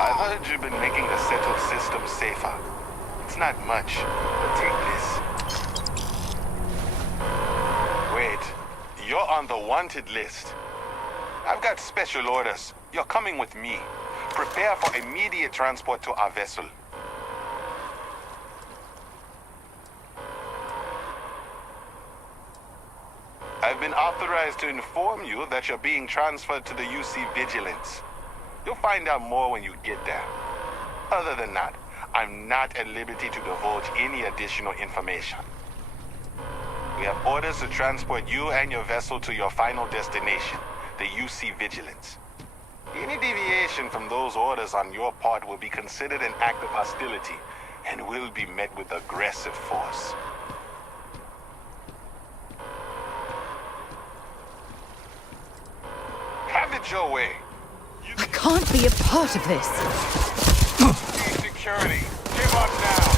I've heard you've been making the settled system safer. It's not much, but take this. Wait, you're on the wanted list. I've got special orders. You're coming with me. Prepare for immediate transport to our vessel. I've been authorized to inform you that you're being transferred to the UC Vigilance. You'll find out more when you get there. Other than that, I'm not at liberty to divulge any additional information. We have orders to transport you and your vessel to your final destination, the UC Vigilance. Any deviation from those orders on your part will be considered an act of hostility and will be met with aggressive force. Have it your way. I can't be a part of this. Security, give up now.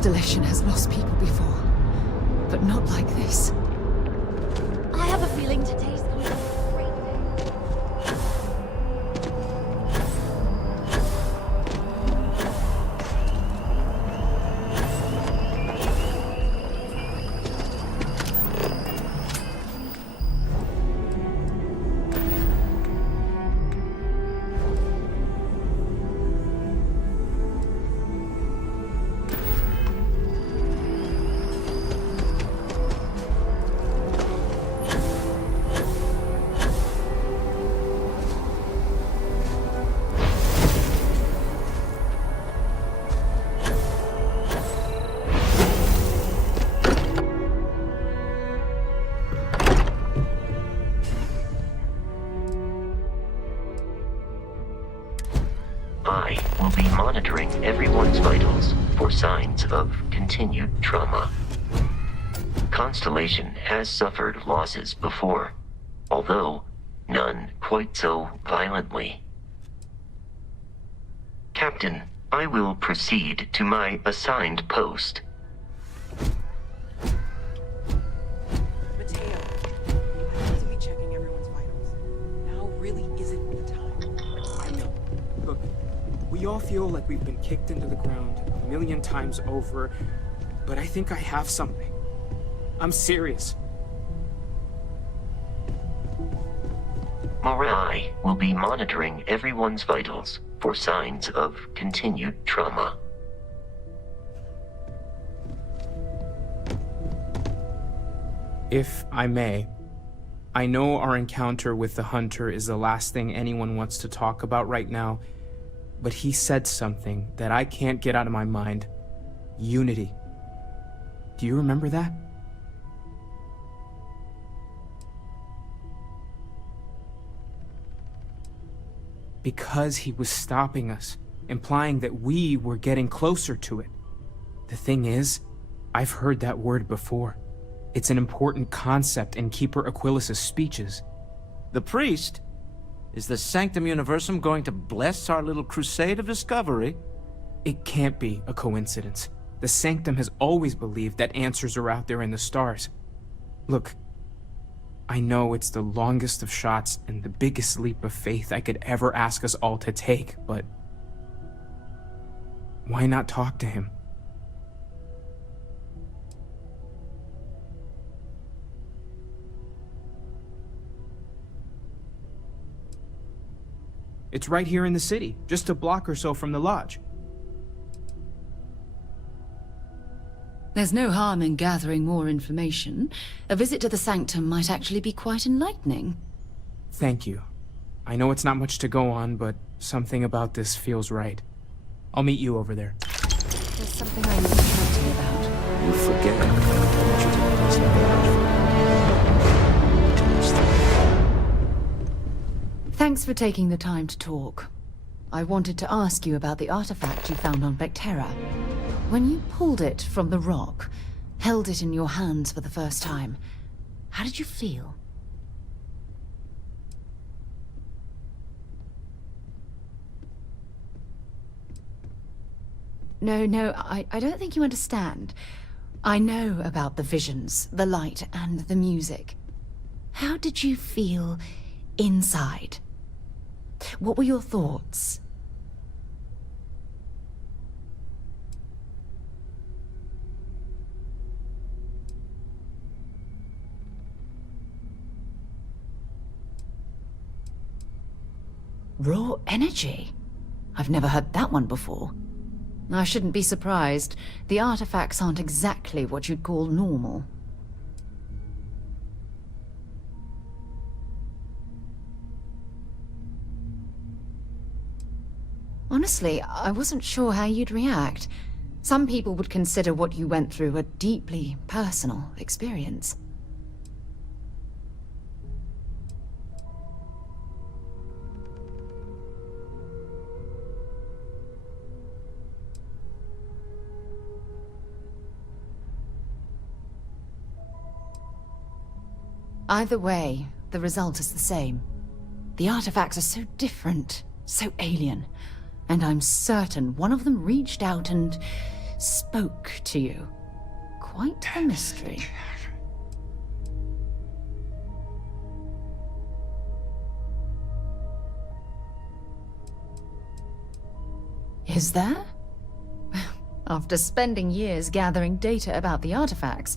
Constellation has lost people before, but not like this. I have a feeling today's going to be a great day. I will be monitoring everyone's vitals for signs of continued trauma. Constellation has suffered losses before, although none quite so violently. Captain, I will proceed to my assigned post. Mateo, I have to be checking everyone's vitals. Now really isn't the time. I know. Look, we all feel like we've been kicked into the ground a million times over, but I think I have something. I'm serious. I will be monitoring everyone's vitals for signs of continued trauma. If I may, I know our encounter with the Hunter is the last thing anyone wants to talk about right now, but he said something that I can't get out of my mind. Unity. Do you remember that? Because he was stopping us, implying that we were getting closer to it. The thing is, I've heard that word before. It's an important concept in Keeper Aquilas's speeches. The priest? Is the Sanctum Universum going to bless our little crusade of discovery? It can't be a coincidence. The Sanctum has always believed that answers are out there in the stars. Look, I know it's the longest of shots and the biggest leap of faith I could ever ask us all to take, but why not talk to him? It's right here in the city, just a block or so from the lodge. There's no harm in gathering more information. A visit to the Sanctum might actually be quite enlightening. Thank you. I know it's not much to go on, but something about this feels right. I'll meet you over there. There's something I need to talk to you about. You forget what you did last night. Thanks for taking the time to talk. I wanted to ask you about the artifact you found on Vectera. When you pulled it from the rock, held it in your hands for the first time, how did you feel? No, I don't think you understand. I know about the visions, the light, and the music. How did you feel inside? What were your thoughts? Raw energy? I've never heard that one before. I shouldn't be surprised. The artifacts aren't exactly what you'd call normal. Honestly, I wasn't sure how you'd react. Some people would consider what you went through a deeply personal experience. Either way, the result is the same. The artifacts are so different, so alien, and I'm certain one of them reached out and spoke to you. Quite the mystery. Is there? After spending years gathering data about the artifacts,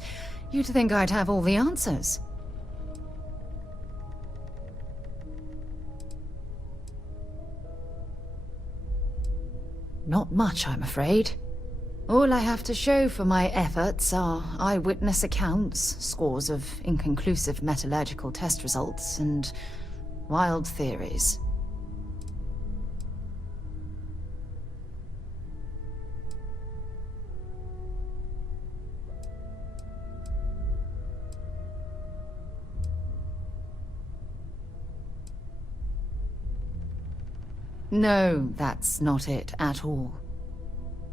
you'd think I'd have all the answers. Not much, I'm afraid. All I have to show for my efforts are eyewitness accounts, scores of inconclusive metallurgical test results, and wild theories. No, that's not it at all.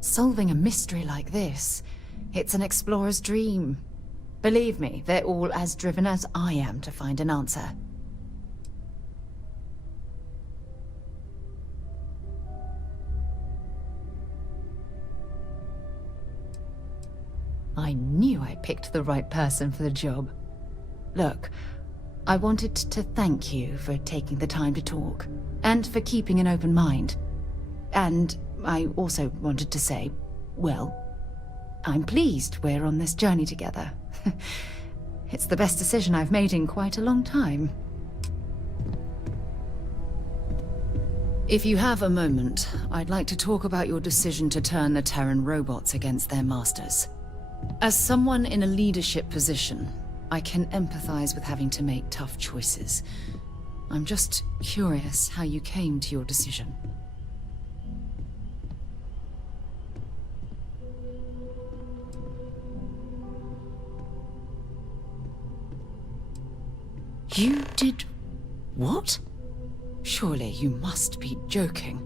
Solving a mystery like this, it's an explorer's dream. Believe me, they're all as driven as I am to find an answer. I knew I picked the right person for the job. Look, I wanted to thank you for taking the time to talk, and for keeping an open mind. And I also wanted to say, well, I'm pleased we're on this journey together. It's the best decision I've made in quite a long time. If you have a moment, I'd like to talk about your decision to turn the Terran robots against their masters. As someone in a leadership position, I can empathize with having to make tough choices. I'm just curious how you came to your decision. You did what? Surely you must be joking.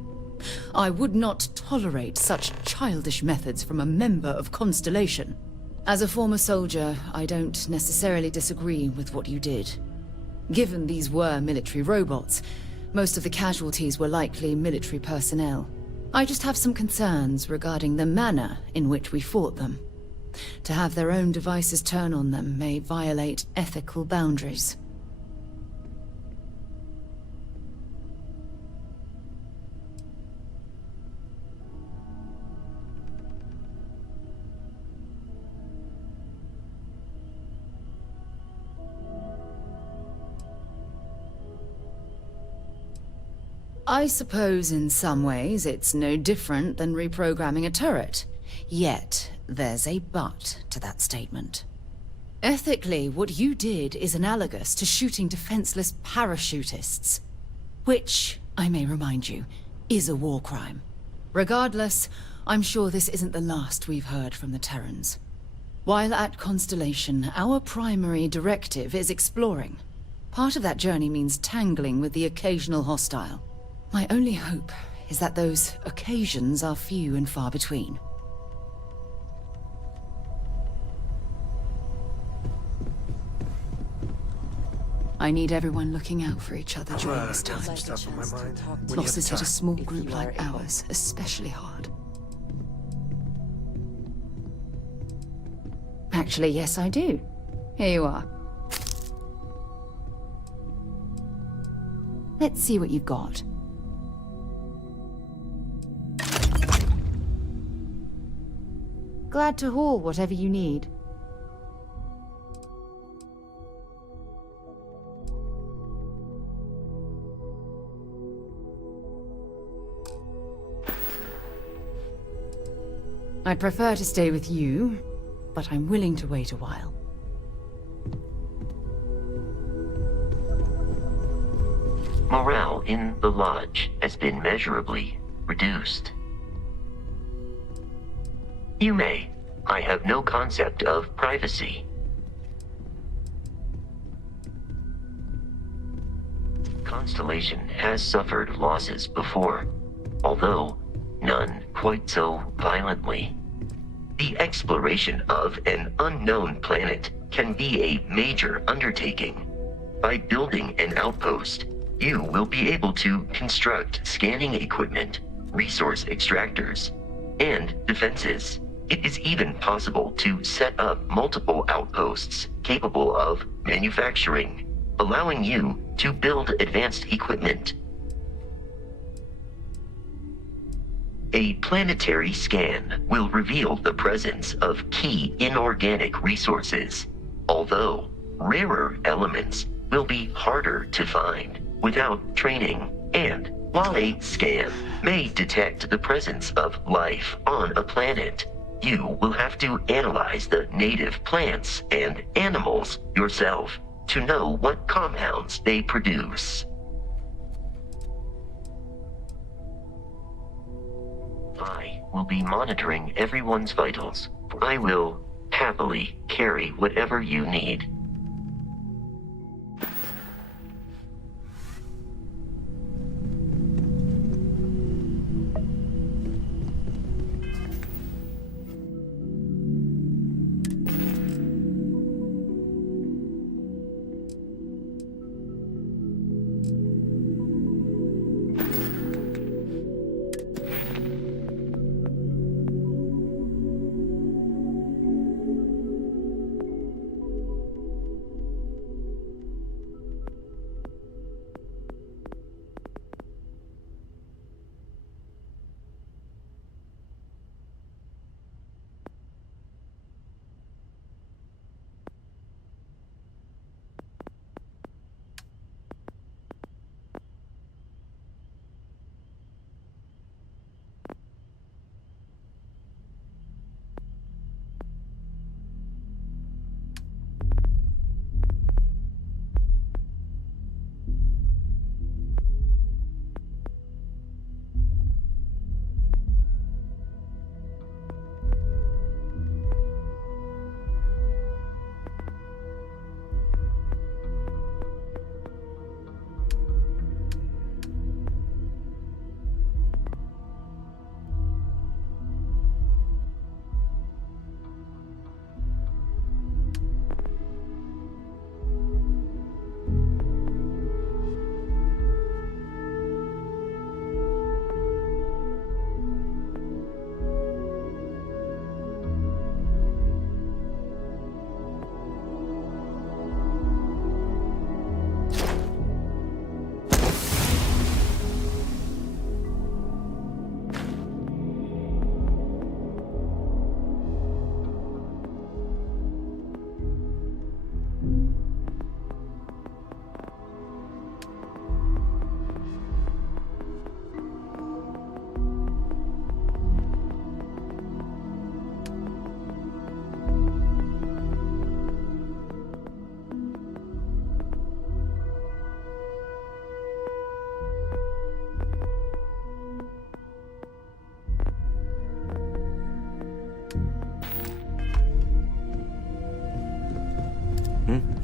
I would not tolerate such childish methods from a member of Constellation. As a former soldier, I don't necessarily disagree with what you did. Given these were military robots, most of the casualties were likely military personnel. I just have some concerns regarding the manner in which we fought them. To have their own devices turn on them may violate ethical boundaries. I suppose in some ways it's no different than reprogramming a turret. Yet, there's a but to that statement. Ethically, what you did is analogous to shooting defenseless parachutists. Which, I may remind you, is a war crime. Regardless, I'm sure this isn't the last we've heard from the Terrans. While at Constellation, our primary directive is exploring. Part of that journey means tangling with the occasional hostile. My only hope is that those occasions are few and far between. I need everyone looking out for each other during this time. Some stuff on my mind. Losses hit a small group like ours especially hard. Actually, yes, I do. Here you are. Let's see what you've got. Glad to haul whatever you need. I'd prefer to stay with you, but I'm willing to wait a while. Morale in the Lodge has been measurably reduced. You may. I have no concept of privacy. Constellation has suffered losses before, although none quite so violently. The exploration of an unknown planet can be a major undertaking. By building an outpost, you will be able to construct scanning equipment, resource extractors, and defenses. It is even possible to set up multiple outposts capable of manufacturing, allowing you to build advanced equipment. A planetary scan will reveal the presence of key inorganic resources, although rarer elements will be harder to find without training. And while a scan may detect the presence of life on a planet, you will have to analyze the native plants and animals yourself to know what compounds they produce. I will be monitoring everyone's vitals. I will happily carry whatever you need.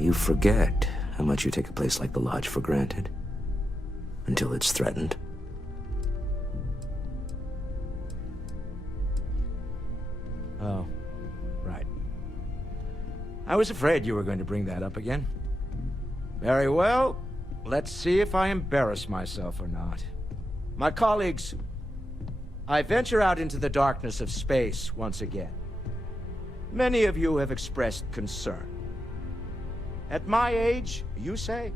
You forget how much you take a place like the Lodge for granted. Until it's threatened. Oh, right. I was afraid you were going to bring that up again. Very well. Let's see if I embarrass myself or not. My colleagues, I venture out into the darkness of space once again. Many of you have expressed concern. At my age, you say,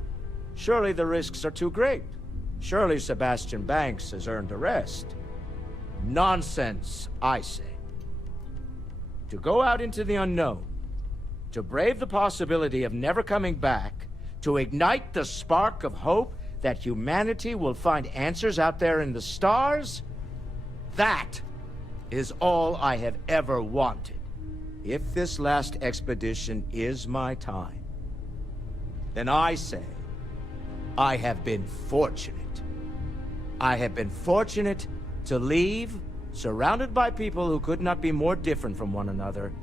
surely the risks are too great. Surely Sebastian Banks has earned a rest. Nonsense, I say. To go out into the unknown, to brave the possibility of never coming back, to ignite the spark of hope that humanity will find answers out there in the stars, that is all I have ever wanted. If this last expedition is my time, then I say, I have been fortunate. I have been fortunate to leave, surrounded by people who could not be more different from one another,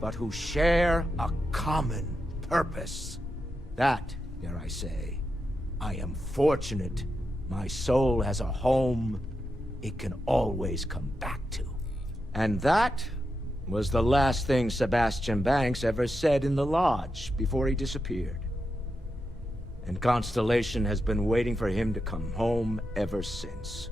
but who share a common purpose. That, dare I say, I am fortunate my soul has a home it can always come back to. And that was the last thing Sebastian Banks ever said in the Lodge before he disappeared. And Constellation has been waiting for him to come home ever since.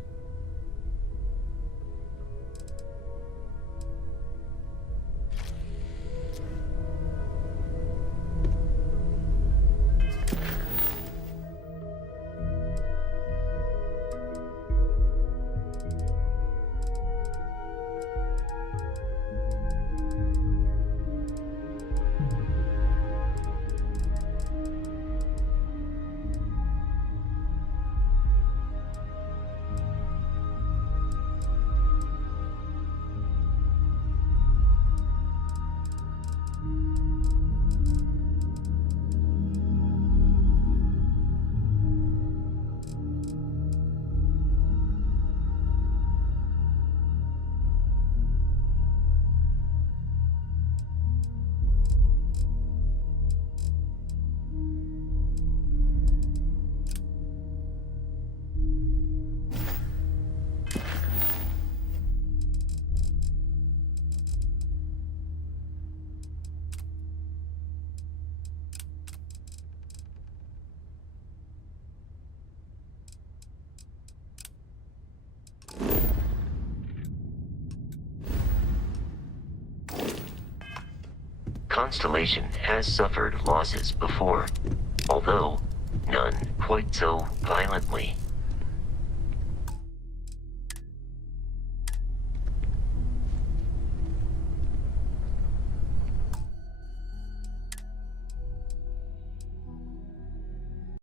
Constellation has suffered losses before, although none quite so violently.